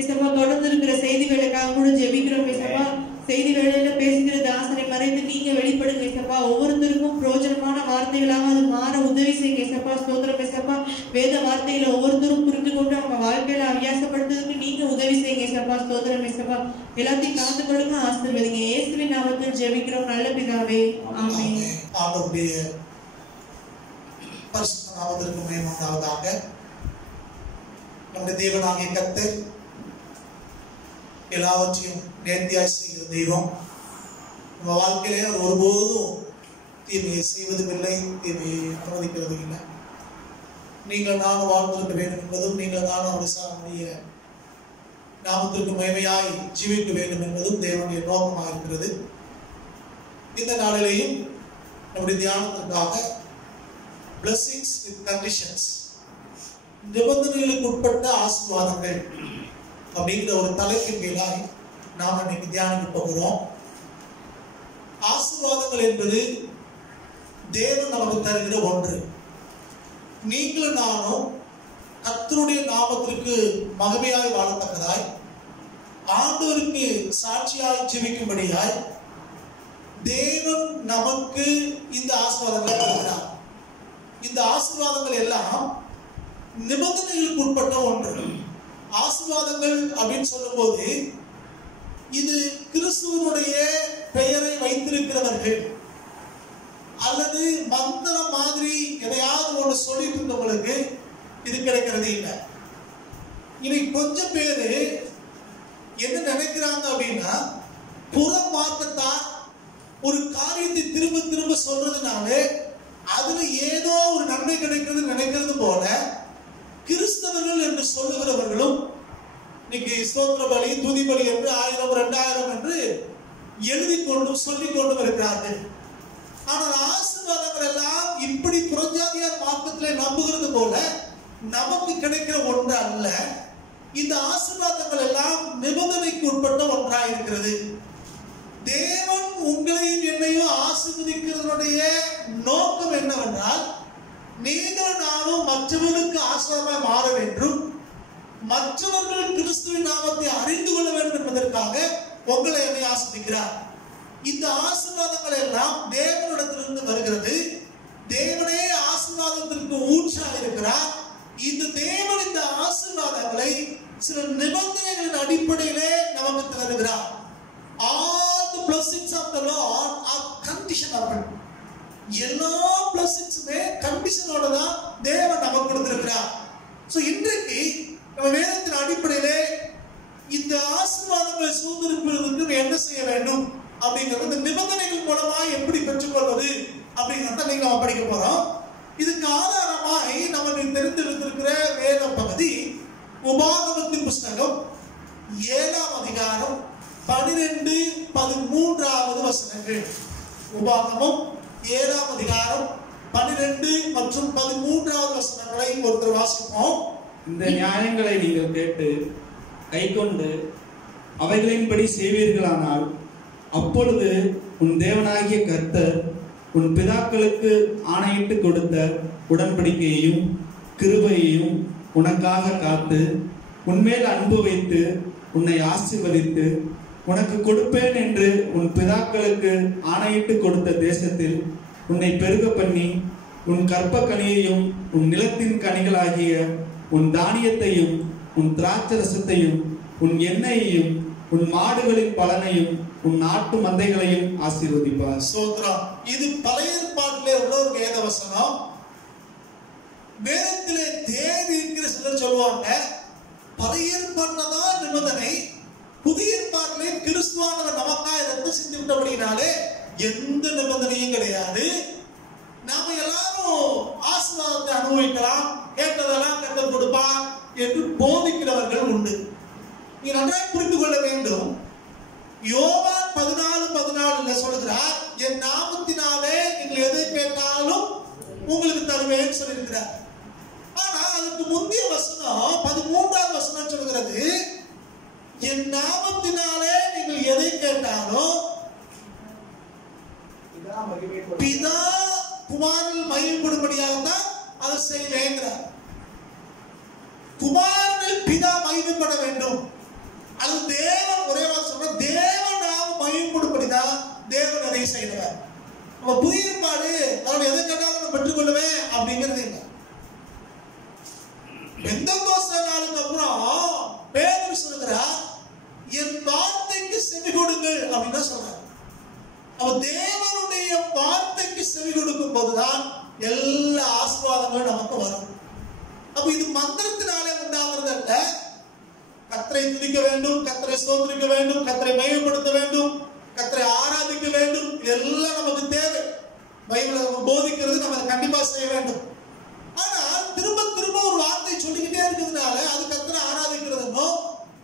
ஏசப்பா தொடர்ந்து இருக்கிற செய்திகளுக்காக கூட ஜெபிக்கிறோம் ஏசப்பா. செய்தி வேளையில பேசுகிற தாசனை மறைந்து நீங்க வெளிப்படுங்க ஏசப்பா. ஒவ்வொருத்தருக்கும் பிரயோஜனமான வார்த்தைகளாக அது மாற உதவி செய்யுங்க ஏசப்பா. ஸ்தோத்திரம் ஏசப்பா. வேத வார்த்தைகளை ஒவ்வொருத்தரும் புரிந்து கொண்டு அவங்க வாழ்க்கையில அபியாசப்படுத்துறதுக்கு நீங்க உதவி செய்யுங்க ஏசப்பா. ஸ்தோத்திரம் ஏசப்பா. எல்லாத்தையும் காத்து கொள்ளுங்க, ஆசீர்வதிங்க. இயேசுவின் நாமத்தில் ஜெபிக்கிறோம் நல்ல பிதாவே, ஆமென். ஆண்டவருடைய பரிசுத்த நாமத்திற்கு மகிமை உண்டாவதாக. நம்முடைய தேவனாகிய கர்த்தர் எல்லாவற்றையும் நேர்த்தியாய் செய்கிற தெய்வம். நம்ம வாழ்க்கையிலே அவர் ஒருபோதும் தீமையை செய்வதும் இல்லை, தீமையை அனுமதிக்கிறதும் இல்லை. நீங்கள் நானும் வாழ்ந்திருக்க வேண்டும் என்பதும், நீங்கள் நானும் அவருடைய நாமத்திற்கு மகிமையாய் ஜீவிக்க வேண்டும் என்பதும் தேவனுடைய நோக்கமாக இருக்கிறது. இந்த நாளிலேயும் நம்முடைய தியானத்திற்காக blessings with conditions, நிபந்தனைகளுக்கு உட்பட்ட ஆசீர்வாதங்கள் அப்படிங்கிற ஒரு தலைப்பின் கீழாய் நாம் இன்னைக்கு தியானிக்க போகிறோம். ஆசீர்வாதங்கள் என்பது தேவன் நமக்கு தருகிற ஒன்று. நீங்களும் நானும் கர்த்தருடைய நாமத்திற்கு மகிமையாய் வாழத்தக்கதாய், ஆண்டவருக்கு சாட்சியாய் ஜீவிக்கும்படியாய் தேவன் நமக்கு இந்த ஆசீர்வாதங்களை தருகிறார். இந்த ஆசீர்வாதங்கள் எல்லாம் நிபந்தனைகளுக்கு உட்பட்ட ஒன்று. ஆசீர்வாதங்கள் அப்படின்னு சொல்லும் போது இது கிறிஸ்துவனுடைய பெயரை வைத்திருக்கிறவர்கள் அல்லது மந்திரம் மாதிரி எதையாவது ஒன்று சொல்லிட்டு இருந்தவங்களுக்கு இது கிடைக்கிறது இல்லை. இன்னைக்கு கொஞ்சம் பேரு என்ன நினைக்கிறாங்க அப்படின்னா, புற மார்க்கத்தார் ஒரு காரியத்தை திரும்ப திரும்ப சொல்றதுனால அதுல ஏதோ ஒரு நன்மை கிடைக்கிறது நினைக்கிறது போல கிறிஸ்தவர்கள் என்று சொல்லுகிறவர்களும் இன்னைக்கு ஸ்தோத்திர பலி, துதி பலி என்று 1000 2000 என்று எழுதி கொண்டும் சொல்லிக் கொண்டும் இருக்கிறார்கள். ஆனால் ஆசீர்வாதங்கள் எல்லாம் இப்படி புறஜாதியார் மார்க்கத்திலே நம்புகிறது போல நமக்கு கிடைக்கிற ஒன்று அல்ல. இந்த ஆசீர்வாதங்கள் எல்லாம் நிபந்தனைக்கு உட்பட்ட ஒன்றாக இருக்கிறது. தேவன் உங்களையும் என்னையும் ஆசீர்வதிக்கிறதுடைய நோக்கம் என்னவென்றால், நீங்கள் நானும் மற்றவர்களுக்கு ஆசீர்வாதமாய் மாற வேண்டும், மற்றவர்கள் கிறிஸ்துவின் நாமத்தை அறிந்து கொள்ள வேண்டும் என்பதற்காக உங்களை என்னை ஆசீர்வதிக்கிறார். இந்த ஆசீர்வாதங்கள் எல்லாம் தேவனிடத்திலிருந்து வருகிறது. தேவனே ஆசீர்வாதத்திற்கு ஊற்றாக இருக்கிறார். இந்த தேவன் இந்த ஆசீர்வாதங்களை சில நிபந்தனைகளின் அடிப்படையிலே நமக்கு தருகிறார். All the blessings of the Lord are conditional. எல்லா blessingsமே கண்டிஷனோட தான் தேவன் நமக்கு கொடுத்திருக்கிறார். சோ இன்றைக்கு நம்ம வேதத்தின் அடிப்படையிலே இந்த ஆசீர்வாதங்களை சுதந்திரிப்பதற்கு என்ன செய்ய வேண்டும் அப்படிங்கிறது, இந்த நிபந்தனைகள் மூலமா எப்படி பெற்றுக்கொள்வது அப்படிங்கிறத நீங்க நம்ம படிக்க போறோம். இதுக்கு ஆதாரமாய் நம்ம தெரிந்திருக்கிற வேத பகுதி உபாகமத்தின் புஸ்தகம் 7ஆம் அதிகாரம் 12-13 வசனங்கள். உபாகமம் 7ஆம் அதிகாரம் 12 மற்றும் 13 வசனங்களை ஒருத்தர் வாசிப்போம். இந்த நியாயங்களை நீங்கள் கேட்டு கைக்கொண்டு அவைகளின்படி செய்வீர்களானால், அப்பொழுது உன் தேவனாகிய கர்த்தர் உன் பிதாக்களுக்கு ஆணையிட்டு கொடுத்த உடன்படிக்கையையும் கிருபையையும் உனக்காக காத்து உன்மேல் அன்பு வைத்து உன்னை ஆசீர்வதித்து உனக்கு கொடுப்பேன் என்று உன் பிதாக்களுக்கு ஆணையிட்டு கொடுத்த தேசத்தில் உன்னை பெருக பண்ணி உன் கற்ப கனியையும் உன் நிலத்தின் கனிகளாகிய உன் தானியத்தையும் உன் திராட்சரசத்தையும் உன் எண்ணெயையும் உன் மாடுகளின் பலனையும் உன் நாட்டு மந்தைகளையும் ஆசீர்வதிப்பார். ஸ்தோத்திரம். இது பழைய ஏற்பாட்டிலே உள்ள ஒரு வேத வசனம். வேதத்திலே தேவி இருக்கிற சிலர் சொல்லுவாங்க பழைய ஏற்பாட்டில தான் நிபந்தனை, புதிய ஏற்பாட்டிலே கிறிஸ்துவானவர் நமக்காக ரத்தம் சிந்தி விட்டபடினாலே எந்த நிபந்தனையும் கிடையாது. நாம எல்லாரும் ஆசீர்வாதத்தை அனுபவிக்கலாம், கேட்டதெல்லாம் கர்த்தர் கொடுப்பார் என்று போதிக்கிறவர்கள் உண்டு. நீ நன்றாக புரிந்து கொள்ள வேண்டும். யோவான் 14:14 சொல்லுகிறார், என் நாமத்தினாலே நீங்கள் எதை கேட்டாலும் உங்களுக்கு தருவேன் சொல்லியிருக்கிறார். ஆனா அதுக்கு முந்தைய வசனம் 13வது வசனம் சொல்கிறது, என் நாமத்தினாலே நீங்கள் எதை கேட்டாலும் பிதா குமாரனில் மகிமைப்படும்படியாக தான் அதை செய்வேங்கிறார். குமாரனில் பிதா மகிமைப்பட வேண்டும். அது தேவன் ஒரே வார்த்தை சொல்ற, தேவன் நாம் மகிமைப்படும்படிதான் தேவன் அதை செய்தவர். நம்ம புதிய ஏற்பாடு அவன் எதை கேட்டாலும் நம்ம பெற்றுக்கொள்ளுவேன் அப்படிங்கிறது இல்லை. பெந்தெகோஸ்தே நாளுக்கு அப்புறம் பேதுரு சொல்கிறார், என் வார்த்தைக்கு செவி கொடுங்கள் அப்படின்னு சொல்றார். அவன் தேவனுடைய வார்த்தைக்கு செவி கொடுக்கும் போதுதான் எல்லா ஆசீர்வாதங்களும் நமக்கு வரும். அப்ப இது மந்திரத்தினாலே உண்டாகிறது அல்ல. கர்த்தரை துதிக்க வேண்டும், கர்த்தரை ஸ்தோத்திரிக்க வேண்டும், கர்த்தரை மகிமைப்படுத்த வேண்டும், கர்த்தரை ஆராதிக்க வேண்டும். இதெல்லாம் நமக்கு தேவை. பைபிளை போதிக்கிறது நம்ம அதை கண்டிப்பா செய்ய வேண்டும். ஆனால் திரும்ப திரும்ப ஒரு வார்த்தை சொல்லிக்கிட்டே இருக்கிறதுனால அது கர்த்தரை ஆராதிக்கிறதுனோ,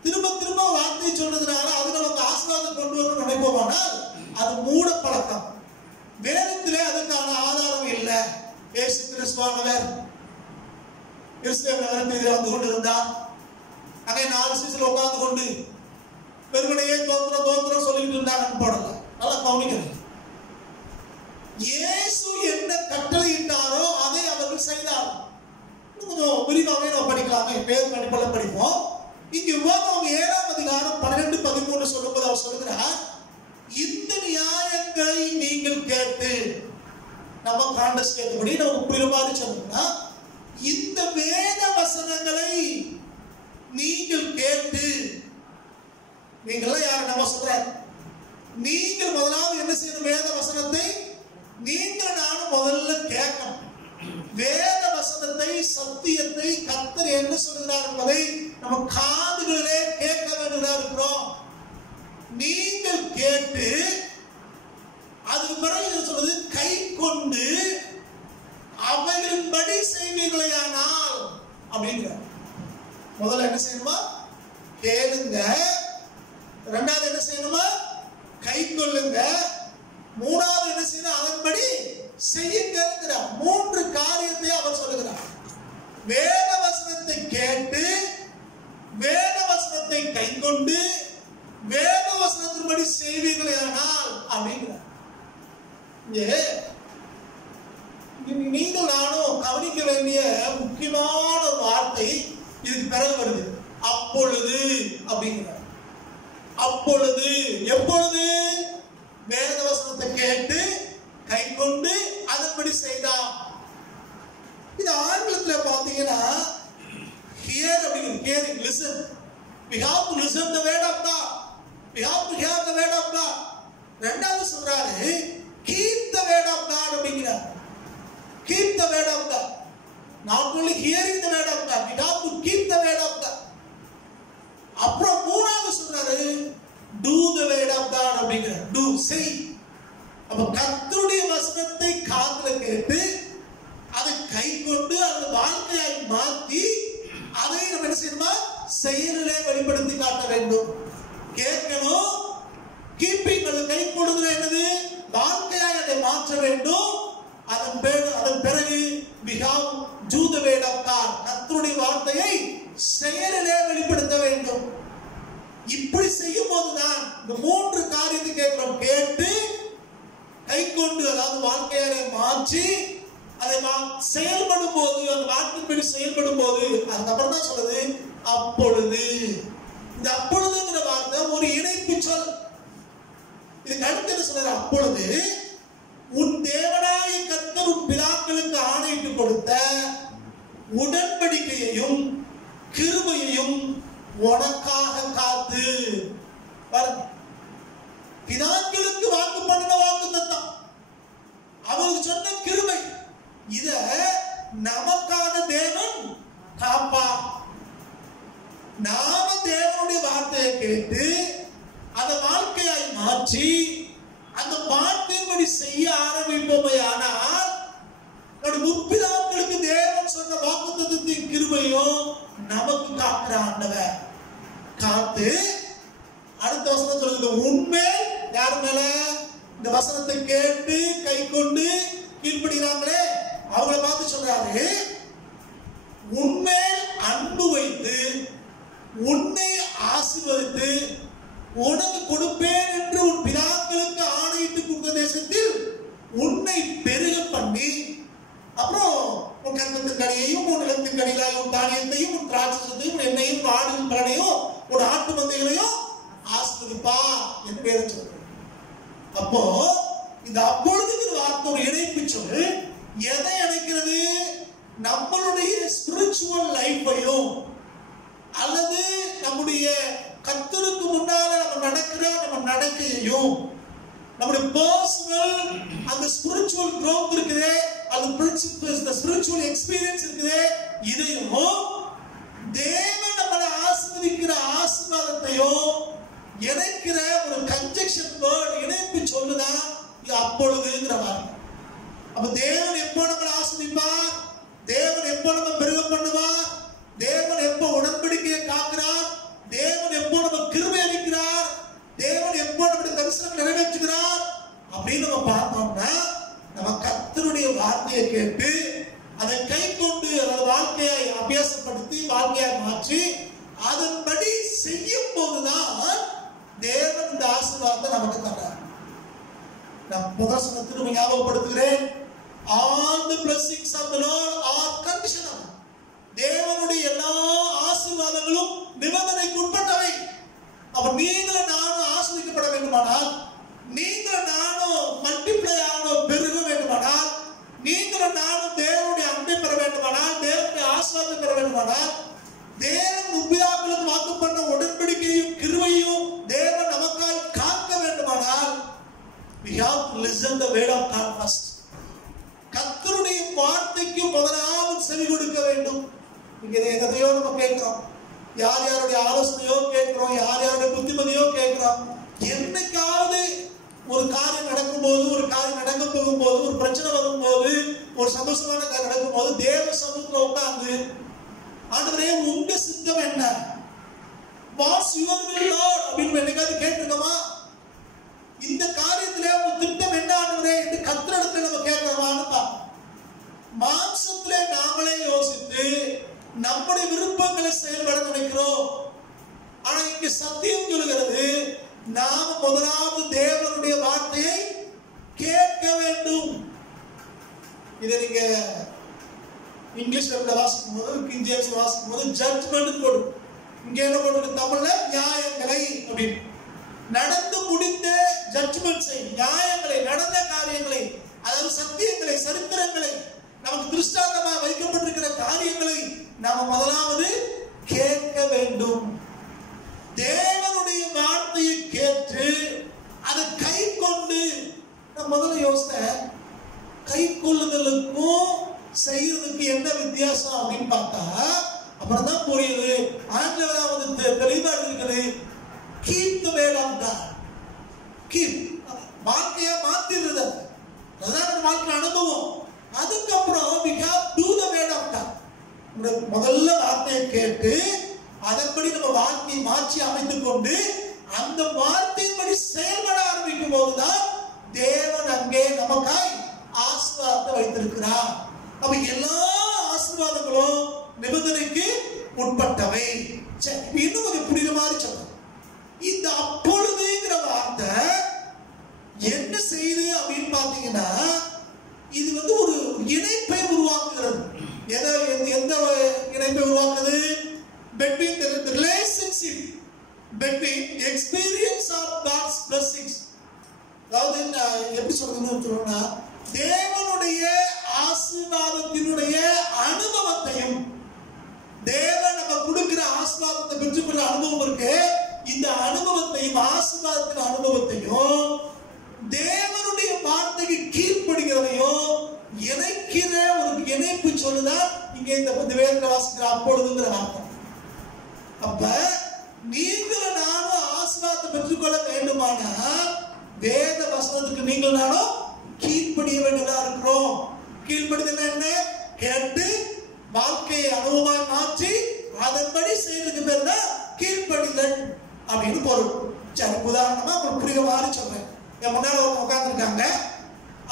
திரும்ப திரும்ப ஒரு வார்த்தை சொல்றதுனால அது நமக்கு ஆசீர்வாதம் கொண்டு வரணும்னு நினைப்போமானால் அது மூட பழக்கம். வேதத்திலே அதுக்கான ஆதாரம் இல்லை. இயேசு கிறிஸ்துவானவர் எருசலேம் நகரத்தில் வந்து கொண்டிருந்தார். அங்கே 4 சீசல் உட்கார்ந்து கொண்டு பெருமனையே தோத்திரம் தோத்திரம் சொல்லிட்டு இருந்தாங்க போடல. நல்லா கவனிக்கணும். இயேசு என்ன கட்டளையிட்டாரோ அதை அவர்கள் செய்தார். கொஞ்சம் விரிவாகவே நம்ம படிக்கலாமே, பேர் படிப்பல படிப்போம். இங்கு உபவாகம் 7ஆம் அதிகாரம் 12-13 சொல்லும்போது அவர் சொல்லுகிறார், இந்த நியாயங்களை நீங்கள் கேட்டு, நம்ம காண்டஸ் கேட்டபடி நமக்கு புரியுற மாதிரி சொன்னா, இந்த வேத வசனங்களை நீங்கள் கேட்டு, நீங்களாம் யார் நம்ம சொல்ற, நீங்கள் முதலாவது என்ன செய்யணும்? வேத வசனத்தை நீங்கள் நானும் முதல்ல கேட்கணும். வேத வசனத்தை, சத்தியத்தை கர்த்தர் என்ன சொல்கிறார் என்பதை நம்ம காதுகளிலே கேட்க வேண்டியதா இருக்கிறோம். நீங்கள் கேட்டு அதுக்கு பிறகு என்ன சொல்றது? கை கொண்டு அவைகளின்படி செய்வீர்களேயானால் அப்படிங்கிற. முதல்ல என்ன செய்யணுமா? கேளுங்க. இரண்டாவது என்ன செய்யணுமா? கை கொள்ளுங்க. மூணாவது என்ன செய்யணும்? அதன்படி செய்யுங்கிற 3 காரியத்தை அவர் சொல்லுகிறார். வேத வசனத்தை கேட்டு, வேத வசனத்தை கை கொண்டு, வேத வசனத்தின்படி செய்வீர்களேயானால் அப்படிங்கிறார். நீங்கள் நானும் கவனிக்க வேண்டிய முக்கியமான ஒரு வார்த்தை இதுக்கு பிறகு வருது. அப்பொழுது அப்படிங்கிறார். அப்பொழுது எப்பொழுது? வேத வசனத்தை கேட்டு கை கொண்டு அதன்படி செய்தா. இது ஆங்கிலத்தில் பார்த்தீங்கன்னா hear அப்படிங்கிறது, hearing, listen. We have to listen the word of God. We have to hear the word of God. ரெண்டாவது சொல்றாரு keep the word of God அப்படிங்கிறார். Keep the word of God. Not only hearing the word of God, we have to keep the word of God. அப்புறம் மூணாவது சொல்றாரு do the word of God அப்படிங்கிறார். do, say. அப்ப கர்த்தருடைய வசனத்தை காதுல கேட்டு அதை கை கொண்டு அதை வாழ்க்கையாய் மாற்றி அதை நம்ம என்ன செய்யணுமா? செயலிலே வெளிப்படுத்தி காட்ட வேண்டும். கேட்கணும், கீப்பிங், அது கை கொடுக்கிற என்னது? வாழ்க்கையாய் அதை மாற்ற வேண்டும். அதன் பிறகு we have do the word of God, கர்த்தருடைய வார்த்தையை செயலிலே வெளிப்படுத்த வேண்டும். இப்படி செய்யும் போதுதான் இந்த 3 காரியத்தை கேட்கிறோம். கேட்டு, கை கொண்டு, அதாவது வாழ்க்கையை மாற்றி அதை செயல்படும் போது, அந்த வார்த்தைப்படி செயல்படும் போது, அதுக்கப்புறம் தான் சொல்றது அப்பொழுது. இந்த அப்பொழுதுங்கிற வார்த்தை வார்த்தை ஒரு இணைப்பு சொல். இதுக்கு அடுத்து என்ன சொல்றாரு? அப்பொழுது உன் தேவனாகிய கர்த்தர் உன் பிதாக்களுக்கு ஆணையிட்டு கொடுத்த உடன்படிக்கையையும் கிருபையையும் உனக்காக காத்து. பிதாக்களுக்கு வாக்கு பண்ணின வாக்குத்தத்தம், அவருக்கு சொன்ன கிருபை, இத நமக்காக தேவன் காப்பா. நாம தேவனுடைய வார்த்தையை கேட்டு அந்த வாழ்க்கையாய் மாற்றி அந்த வார்த்தையின்படி செய்ய ஆரம்பிப்போமே, ஆனால் முற்பிதாக்களுக்கு தேவன் சொன்ன வாக்குத்தத்தத்தின் கிருபையும் நமக்கு காக்கிற ஆண்டவர் காத்து. அடுத்த வசனம் சொல்லுது, உண்மை யார் மேல? இந்த வசனத்தை கேட்டு கை கொண்டு கீழ்படுகிறாங்களே அவங்களை பார்த்து சொல்றாரு, உண்மை அன்பு வைத்து உன்னை ஆசீர்வதித்து உனக்கு கொடுப்பேன் என்று உன் பிதாக்களுக்கு ஆணையிட்டு கொடுத்த தேசத்தில் உன்னை பெருக பண்ணி, அப்புறம் உன் கர்மத்தின் கனியையும் உன் நிலத்தின் கனியிலாய் உன் தானியத்தையும் உன் திராட்சையும் உன் எண்ணெயும் ஆடுகளின் பலனையும் உன் ஆட்டு மந்தைகளையும் ஆசீர்வதிப்பா என்று பேர சொல்றேன். அப்போ இந்த அப்பொழுது வார்த்தை ஒரு இணைப்பு சொல். எதை இணைக்கிறது? நம்மளுடைய ஸ்பிரிச்சுவல் லைஃபையும் அல்லது நம்முடைய கர்த்தருக்கு முன்னால நம்ம நடக்கிற நம்ம நடக்கையையும், நம்முடைய பர்சனல் அந்த ஸ்பிரிச்சுவல் growth இருக்குதே, அந்த பிரின்சிபல்ஸ், the spiritual experience இருக்குதே, இதையும் தேவன் நம்மளை ஆசீர்வதிக்கிற ஆசீர்வாதத்தையும் இணைக்கிற ஒரு கன்ஜெக்ஷன் வேர்ட், இணைப்பு சொல்லுதான் இது அப்பொழுதுங்கிற வார்த்தை. அப்ப தேவன் எப்போ நம்மளை ஆசீர்வதிப்பார்? தேவன் எப்போ நம்ம பெருக பண்ணுவார்? தேவன் எப்போ உடன்படிக்கையை காக்கிறார்? தேவன் எப்போ நம்ம கிருபை அளிக்கிறார்? தேவன் எப்போ நம்முடைய தரிசனம் நிறைவேற்றுகிறார் அப்படின்னு நம்ம பார்த்தோம்னா, நம்ம கர்த்தருடைய வார்த்தையை கேட்டு அதை கை கொண்டு அதோட வாழ்க்கையை அபியாசப்படுத்தி வாழ்க்கையை மாற்றி அதன்படி செய்யும் போதுதான் தேவன் இந்த ஆசீர்வாதத்தை நமக்கு தர்றார். நான் முதல் திரும்ப ஞாபகப்படுத்துகிறேன், all the blessings of the Lord are conditional. தேவனுடைய எல்லா ஆசீர்வாதங்களும் நிபந்தனைக்கு உட்பட்டவை. அப்ப நீங்களும் நானும் ஆசீர்வதிக்கப்பட வேண்டுமானால், நீங்களும் நானும் மல்டிப்ளை ஆகணும், பெருக வேண்டுமானால், நீங்களும் நானும் தேவனுடைய அன்பை பெற வேண்டுமானால், தேவனுடைய ஆசீர்வாதத்தை பெற வேண்டுமானால், தேவன் உபியாக்களுக்கு வாக்கு பண்ண உடன்படிக்கையும் கிருபையும் தேவன் நமக்காய் காக்க வேண்டுமானால், we have to listen the word of God first. கர்த்தருடைய வார்த்தைக்கு முதலாவது செவி கொடுக்க வேண்டும். இங்க எதையோ நம்ம கேட்கிறோம், யார் யாருடைய ஆலோசனையோ கேட்கிறோம், யார் யாருடைய புத்திமதியோ கேட்கிறோம். என்னைக்காவது ஒரு காரியம் நடக்கும்போது, ஒரு காரியம் நடக்க போகும்போது, ஒரு பிரச்சனை வரும்போது, ஒரு சந்தோஷமான காரியம் நடக்கும்போது தேவ சமூகத்துல உட்கார்ந்து, ஆண்டவரே உங்க சித்தம் என்ன, வாட்ஸ் யுவர் வில் லார்ட் அப்படின்னு என்னைக்காவது கேட்டிருக்கோமா? இந்த காரியத்திலே உங்க திட்டம் என்ன ஆண்டவரே என்று கர்த்தரிடத்தில் நம்ம கேட்கிறோமான்னு பார்ப்போம். மாம்சத்திலே நாமளே யோசித்து நம்முடைய விருப்பங்களை செயல்பட நினைக்கிறோம். ஆனா இங்க சத்தியம் சொல்லுகிறது, நாம் முதலாவது தேவனுடைய வார்த்தையை கேட்க வேண்டும். இதை நீங்க இங்கிலீஷ்ல வாசிக்கும் போது, கிங் ஜேம்ஸ் வாசிக்கும் போது ஜட்ஜ்மெண்ட் போடும். இங்க என்ன போட்டு தமிழ்ல நியாயங்களை அப்படின்னு, நடந்து முடிந்த ஜட்ஜ்மெண்ட் செய், நியாயங்களை, நடந்த காரியங்களை, அதாவது சத்தியங்களை, சரித்திரங்களை, நமக்கு திருஷ்டாந்தமாக வைக்கப்பட்டிருக்கிற காரியங்களை நாம முதலாவது கேட்க வேண்டும். தேவனுடைய வார்த்தையை கேட்டு அதை கை கொண்டு, நான் முதல்ல யோசித்தேன், கை கொள்ளுதலுக்கும் செய்யறதுக்கு என்ன வித்தியாசம் அப்படின்னு பார்த்தா அப்புறம் தான் புரியுது. ஆங்கில தெளிவா இருக்குது, keep the word of God. keep வாழ்க்கையா மாத்திடுறது, அதுதான் வாழ்க்கை அனுபவம். அதுக்கப்புறம் we have to do the word of God. முதல்ல வார்த்தையை கேட்டு அதன்படி நம்ம வாழ்க்கையை மாற்றி அமைத்துக் கொண்டு அந்த வார்த்தையின்படி செயல்பட ஆரம்பிக்கும் போதுதான் தேவன் அங்கே நமக்காய் ஆசீர்வாதத்தை வைத்திருக்கிறார். அப்ப எல்லா ஆசீர்வாதங்களும் நிபந்தனைக்கு உட்பட்டவை. இன்னும் ஒரு புரியுற மாதிரி சொல்றேன், இந்த அப்பொழுதுங்கிற வார்த்தை என்ன செய்யுது அப்படின்னு பாத்தீங்கன்னா, இது வந்து ஒரு இணைப்பை உருவாக்குகிறது. எந்த இணைப்பை உருவாக்குது? between the relationship between experience of God's blessings. அதாவது எப்படி சொல்றதுன்னா தேவனுடைய ஆசீர்வாதத்தினுடைய அனுபவத்தையும் தேவன் நம்ம கொடுக்கிற ஆசீர்வாதத்தை பெற்றுக்கொள்ள அனுபவம் இருக்கு. இந்த அனுபவத்தையும் ஆசீர்வாதத்தின் அனுபவத்தையும் தேவனுடைய வார்த்தைக்கு கீழ்ப்படுகிறதையும் இணைக்கிற ஒரு இணைப்பு சொல்லுதான் இங்க இந்த வேதத்தை வாசிக்கிற அப்பொழுதுங்கிற வார்த்தை. அப்ப நீங்கள் நானும் ஆசீர்வாதத்தை பெற்றுக்கொள்ள வேண்டுமானா வேத வசனத்துக்கு நீங்கள் நானும் கீழ்ப்படிய வேண்டியதா இருக்கிறோம். கீழ்ப்படிதல் என்ன? கேட்டு வாழ்க்கையை அனுபவமாய் மாற்றி அதன்படி செய்யறதுக்கு பேர் தான் கீழ்ப்படிதல் அப்படின்னு பொருள். சரி, உதாரணமா உங்களுக்கு புரியுற மாதிரி சொல்றேன். என் முன்னாடி ஒருத்தர் உட்காந்துருக்காங்க,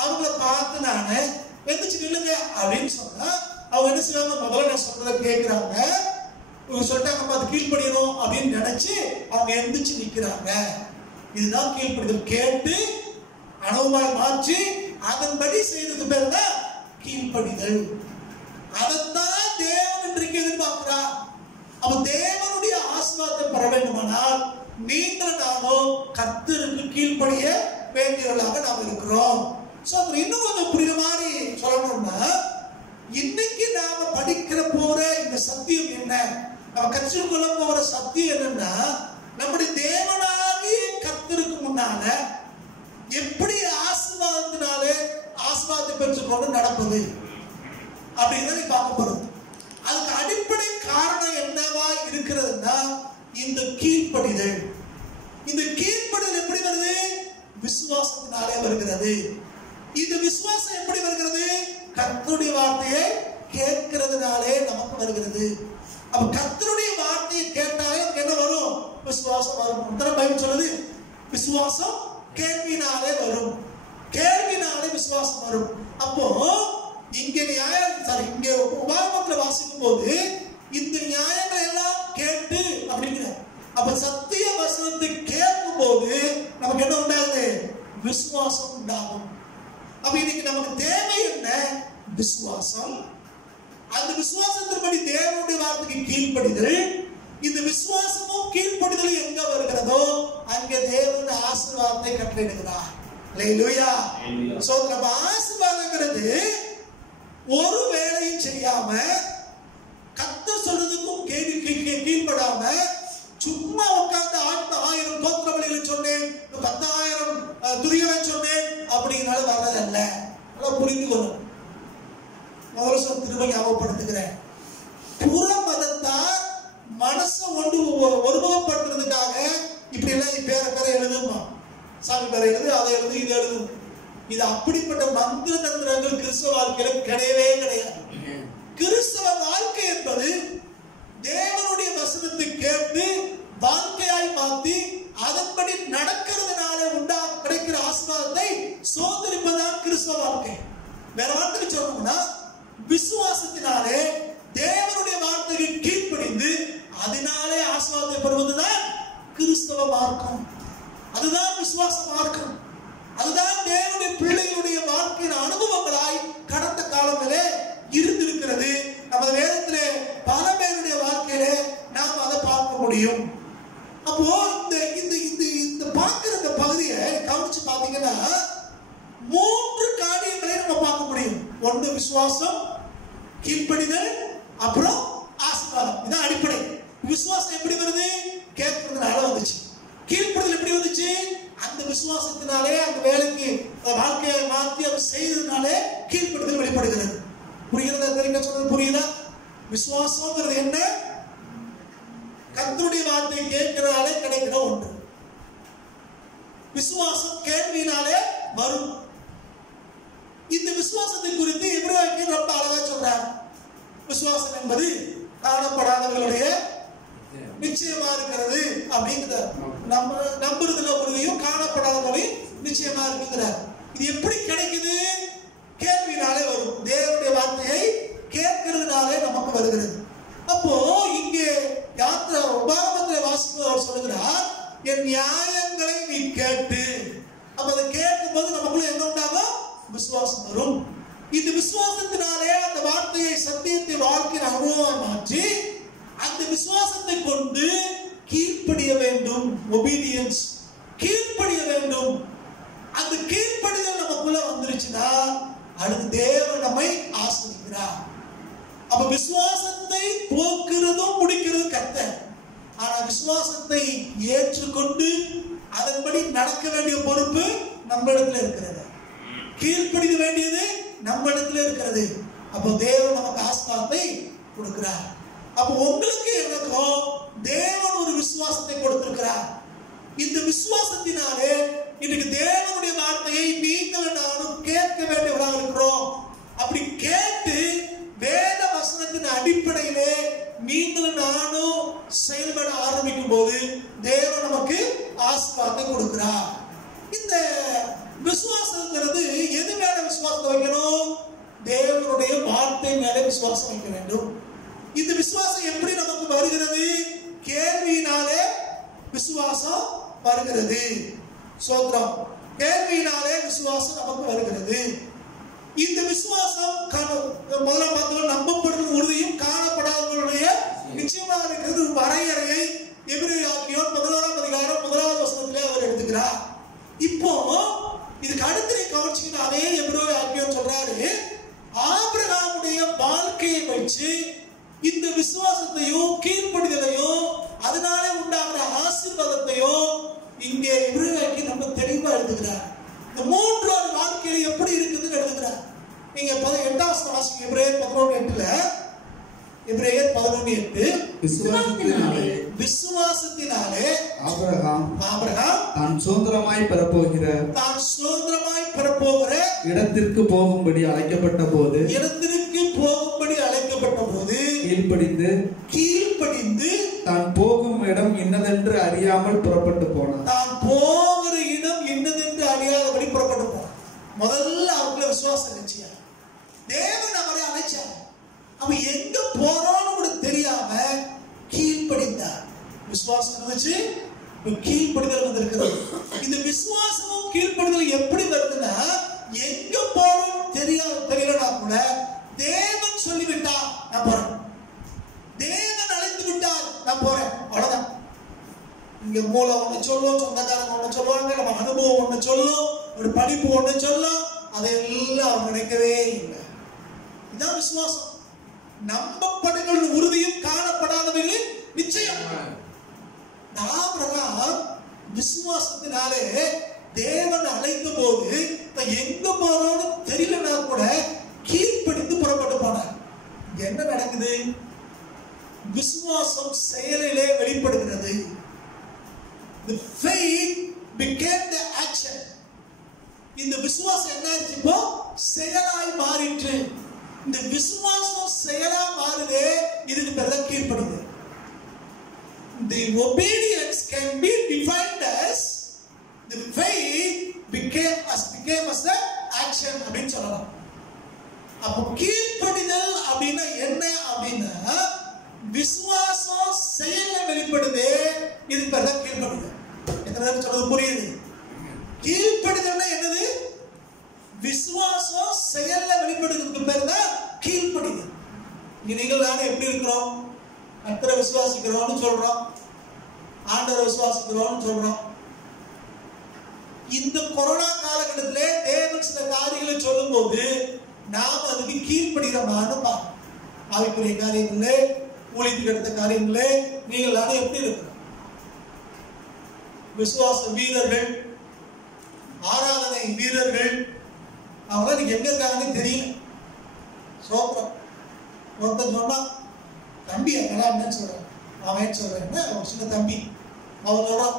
அவங்கள பார்த்து நான் எந்திரிச்சு நில்லுங்க அப்படின்னு சொன்னா அவங்க என்ன செய்வாங்க? முதல்ல நான் சொல்றத கேட்கிறாங்க, சொல்லிட்டாங்க பார்த்து கீழ்ப்படியணும் அப்படின்னு நினைச்சு அவங்க எந்திரிச்சு நிக்கிறாங்க. இதுதான் கீழ்ப்படிதல். கேட்டு அனுபவமாய் மாற்றி அதன்படி செய்யறது பேர் தான் கீழ்ப்படிதல். அதைத்தான் தேவன் இன்றைக்கு எதிர்பார்க்கிறார். அப்ப தேவனுடைய ஆசீர்வாதத்தை பெற வேண்டுமானால் நீங்கள் நானும் கர்த்தருக்கு கீழ்ப்படிய வேண்டியவர்களாக நாம் இருக்கிறோம். இன்னும் கொஞ்சம் புரியுற மாதிரி சொல்லணும்னா, இன்னைக்கு நாம படிக்கிற போற இந்த சத்தியம் என்ன, நம்ம கற்றுக்கொள்ள போற சத்தியம் என்னன்னா, நம்முடைய தேவனாகிய கர்த்தருக்கு முன்னால எப்படி ஆசீர்வாதத்தினாலே ஆசீர்வாதத்தை பெற்றுக்கொண்டு நடப்பது அப்படின்னு பார்க்க போறோம். அதுக்கு அடிப்படை காரணம் என்னவா இருக்கிறதுன்னா இந்த கீழ்ப்படிதல். இந்த கீழ்ப்படிதல் எப்படி வருது? விசுவாசத்தினாலே வருகிறது. இந்த விசுவாசம் எப்படி வருகிறது? கர்த்தருடைய வார்த்தையை கேட்கிறதுனாலே நமக்கு வருகிறது. அப்ப கர்த்தருடைய வார்த்தையை கேட்டாலே என்ன வரும்? விசுவாசம் வரும். பைபிள் சொல்லுது, விசுவாசம் கேள்வினாலே வரும், கேள்வினாலே விசுவாசம் வரும். அப்போ இங்க இங்க உபாகமத்துல வாசிக்கும் போது இந்த நியாயங்களை எல்லாம் கேட்டு அப்படிங்கிற, அப்ப சத்திய வசனத்தை கேட்கும் போது நமக்கு என்ன உண்டாகுது? விசுவாசம் உண்டாகும். அப்ப இன்னைக்கு நமக்கு தேவை என்ன? விசுவாசம். அந்த விசுவாசத்தின்படி தேவனுடைய வார்த்தைக்கு கீழ்ப்படிதல். இந்த விசுவாசமும் கீழ்ப்படிதலும் எங்க வருகிறதோ அங்கே தேவன் ஆசீர்வாதத்தை கட்டளையிடுகிறார். அல்லேலூயா. சோ நம்ம ஆசீர்வாதங்கிறது ஒரு வேலையும் செய்யாம, கர்த்தர் சொல்றதுக்கும் கீழ்ப்படாம, சும்மா உட்கார்ந்து 1000 தோத்திர வழிகளை சொன்னேன், 10,000 துதிகளை சொன்னேன் அப்படிங்கிறனால வர்றதல்ல. புரிந்து கொள்ளும். முதல்ல சொல்ல திரும்ப ஞாபகப்படுத்துகிறேன். புற மதத்தார் மனசை ஒருமுகப்படுத்துறதுக்காக இப்படி எல்லாம் பேரை எழுதுமா, சாமி பேரை எழுது, அதை எழுது, இது எழுது. இது அப்படிப்பட்ட மந்திர தந்திரங்கள் கிறிஸ்தவ வாழ்க்கையில கிடையவே கிடையாது. கிறிஸ்தவ வாழ்க்கை என்பது தேவனுடைய வசனத்தை கேட்டு வாழ்க்கையாய் மாற்றி அதன்படி நடக்கிறதுனால கிடைக்கிற ஆசீர்வாதத்தை சோதரிப்பதுதான் கிறிஸ்தவ வாழ்க்கை. வேற வார்த்தை சொல்லணும்னா, விசுவாசத்தினாலே தேவனுடைய வார்த்தைக்கு கீழ்ப்படிந்து அதனாலே ஆசீர்வாதத்தை பெறுவதுதான் கிறிஸ்தவ மார்க்கம். அதுதான் விசுவாச மார்க்கம். அதுதான் தேவனுடைய பிள்ளைகளுடைய வாழ்க்கையின் அனுபவங்களாய் கடந்த காலங்களே இருந்திருக்கிறது. நமது வேதத்திலே பல பேருடைய வாழ்க்கையிலே நாம் அதை பார்க்க முடியும். அப்போ இந்த பார்க்கிற இந்த பகுதியை கவனிச்சு பார்த்தீங்கன்னா 3 காரியங்களை நம்ம பார்க்க முடியும். ஒன்று விசுவாசம், கீழ்ப்படிதல், அப்புறம் ஆசீர்வாதம். இதான் அடிப்படை. விசுவாசம் எப்படி வருது? கேட்கறதுனால வந்துச்சு. கீழ்ப்படிதல் எப்படி வந்துச்சு? அந்த விசுவாசத்தினாலே அந்த வேலைக்கு வாழ்க்கையை மாற்றி அவர் செய்ததுனாலே கீழ்ப்படிதல் வெளிப்படுகிறது. புரிகிறதா? தெரியுங்க சொல்றது புரியுதா? விசுவாசம்ங்கிறது என்ன? கர்த்தருடைய வார்த்தையை கேட்கிறதாலே கிடைக்கிற ஒன்று. விசுவாசம் கேள்வியினாலே வரும். இந்த விசுவாசத்தை குறித்து எபிரேயர் ரொம்ப அழகா சொல்றார். விசுவாசம் என்பது காணப்படாதவர்களுடைய நிச்சயமா இருக்கிறது அப்படிங்கிறார். நம்புறதுல உறுதியும் காணப்படாதவர்களையும் நிச்சயமா இருக்குங்கிறார். இது எப்படி கிடைக்குது? கேள்வினாலே வரும். தேவனுடைய வார்த்தையை கேட்கிறதுனாலே நமக்கு வருகிறது. அப்போ இங்கே உபாகமத்தில் வாசிப்பவர் சொல்லுகிறார், என் நியாயங்களை நீ கேட்டு. அப்ப அதை கேட்கும் போது நமக்குள்ள என்ன உண்டாகும்? விசுவாசம் வரும். இந்த விசுவாசத்தினாலே அந்த வார்த்தையை சத்தியத்தை வாழ்க்கையின் அனுபவமாக மாற்றி அந்த விசுவாசத்தை கொண்டு கீழ்ப்படிய வேண்டும். ஒபீடியன்ஸ், கீழ்ப்படிய வேண்டும். அந்த கீழ்ப்படிதல் நமக்குள்ள வந்துருச்சுன்னா அடுத்து தேவன் நம்மை ஆசீர்வதிக்கிறார். அப்ப விசுவாசத்தை துவக்கிறதும் முடிக்கிறதும் கர்த்தர். ஆனா விசுவாசத்தை ஏற்றுக்கொண்டு அதன்படி நடக்க வேண்டிய பொறுப்பு நம்ம இடத்துல இருக்கிறது. கீழ்ப்படிய வேண்டியது நம்ம இடத்துல இருக்கிறது. அப்போ தேவன் நமக்கு ஆசீர்வாதத்தை கொடுக்கிறார். அப்போ உங்களுக்கு எனக்கும் தேவன் ஒரு விசுவாசத்தை கொடுத்திருக்கிறார். இந்த விசுவாசத்தினாலே இன்னைக்கு தேவனுடைய வார்த்தையை நீங்கள் நானும் கேட்க வேண்டியவராக இருக்கிறோம். அப்படி கேட்டு வேத வசனத்தின் அடிப்படையிலே நீங்கள் நானும் செயல்பட ஆரம்பிக்கும் போது தேவன் நமக்கு ஆசீர்வாதத்தை கொடுக்கிறார். இந்த விசுவாசங்கிறது எது மேல விசுவாசத்தை வைக்கணும்? தேவனுடைய வார்த்தை மேல விசுவாசம் வைக்க வேண்டும். இந்த விசுவாசம் எப்படி நமக்கு வருகிறது? கேள்வியினாலே விசுவாசம் வருகிறது. சோத்ரம். கேள்வியினாலே விசுவாசம் நமக்கு வருகிறது. இந்த விசுவாசம் முதல்ல பார்த்தோம், நம்பப்படுறது உறுதியும் காணப்படாதவர்களுடைய நிச்சயமா இருக்கிறது வரையறையை எபிரேயர் 11ஆம் அதிகாரம் 1வது வசனத்திலே அவர் எடுத்துக்கிறார். இப்போ இதுக்கு அடுத்து கவனிச்சீங்கன்னா அதே எபிரேயர் சொல்றாரு, ஆபிரகாமுடைய வாழ்க்கையை வச்சு இந்த விசுவாசத்தையும் கீழ்ப்படிதலையும் அதனால உண்டாகிற ஆசீர்வாதத்தையும் இங்கே எபிரேயர் நம்ம தெளிவா எழுதுகிறார். இந்த மூன்றாவது வாழ்க்கையில எப்படி இருக்குதுன்னு எழுதுகிறார். நீங்க 8ஆம் வசனம் வாசிங்க. எபிரேயர் 11:8. எபிரேயர் 11:8. விசுவாசத்தினாலே ஆபிரகாம் தான் சுதந்திரமாய் பெறப்போகிற இடத்திற்கு போகும்படி அழைக்கப்பட்ட போது கீழ்ப்படிந்து தான் போகும் இடம் இன்னதென்று அறியாமல் புறப்பட்டு போனார். தான் போகிற இடம் இன்னதென்று அறியாதபடி புறப்பட்டு போனார். முதல்ல அவருக்குள்ள விசுவாசம் இருந்துச்சு. தேவன் அவரை அழைச்சார். அவன் எங்க போறோம்னு கூட தெரியாம கீழ்ப்படிந்தார். விசுவாசம் இருந்துச்சு, கீழ்ப்படிதல் வந்திருக்கிறது. இந்த விசுவாசமும் கீழ்ப்படிதல் எப்படி வருதுன்னா, எங்க போறோம் தெரியலனா கூட தேவன் சொல்லிவிட்டா நான் போறேன், தேவன் அழைத்து விட்டார் நான் போறேன், அவ்வளவுதான். இங்க மூலம் ஒண்ணு சொல்லும், சொந்தக்காரங்க ஒண்ணு சொல்லுவாங்க, நம்ம அனுபவம் ஒண்ணு சொல்லும், ஒரு படிப்பு ஒண்ணு சொல்லும், அதெல்லாம் அவங்க நினைக்கவே இல்லை. இதான் விசுவாசம். நம்பப்படுகிற உறுதியும் காணப்படாதவைகளின் நிச்சயம். ஆபிரகாம் விசுவாசத்தினாலே தேவன் அழைத்த போது எங்க போறோம்னு தெரியலனா கூட கீழ்ப்படிந்து புறப்பட்டு போனார். என்ன நடக்குது? விசுவாசம் செயலிலே வெளிப்படுகிறது. The faith became the action. இந்த விசுவாசம் என்ன ஆச்சு? இப்போ செயலாய் மாறிற்று. இந்த விசுவாசம் செயலா மாறுதே, இதுக்கு பேர் தான் கீழ்ப்படிதல். The obedience can be defined as the faith became as the action அப்படின்னு சொல்லலாம். அப்போ கீழ்ப்படிதல் அப்படின்னா என்ன அப்படின்னா, விசுவாசம் செயல்ல வெளிப்படுது, இதுக்கு பேர் தான் கீழ்ப்படிதல். எத்தனை சொல்றது புரியுது? கீழ்ப்படிதல்னா என்னது? விசுவாசம் செயல்ல வெளிப்படுறதுக்கு பேர் தான் கீழ்ப்படிதல். நீங்கள் நானே எப்படி இருக்கிறோம்? கர்த்தரை விசுவாசிக்கிறோம்னு சொல்றோம், ஆண்டவரை விசுவாசிக்கிறோம்னு சொல்றோம். இந்த கொரோனா காலகட்டத்திலே தேவன் சில காரியங்களை சொல்லும் போது நாம் அதுக்கு கீழ்ப்படுகிறோமான்னு பார்க்கணும். ஆவிக்குரிய காரியங்களே, ஊழியத்துக்கு எடுத்த காரியங்களே, நீங்கள் நானே எப்படி இருக்கிறோம்? விசுவாச வீரர்கள், ஆராதனை வீரர்கள், அவங்க நீங்க எங்க இருக்காங்கன்னு தெரியல. சோத்திரம். ஒருத்தர் சொன்னா, தம்பி எங்கடா என்ன சொல்றேன், அவன் சொல்றேன், ஒரு சின்ன தம்பி அவன் சொல்றான்,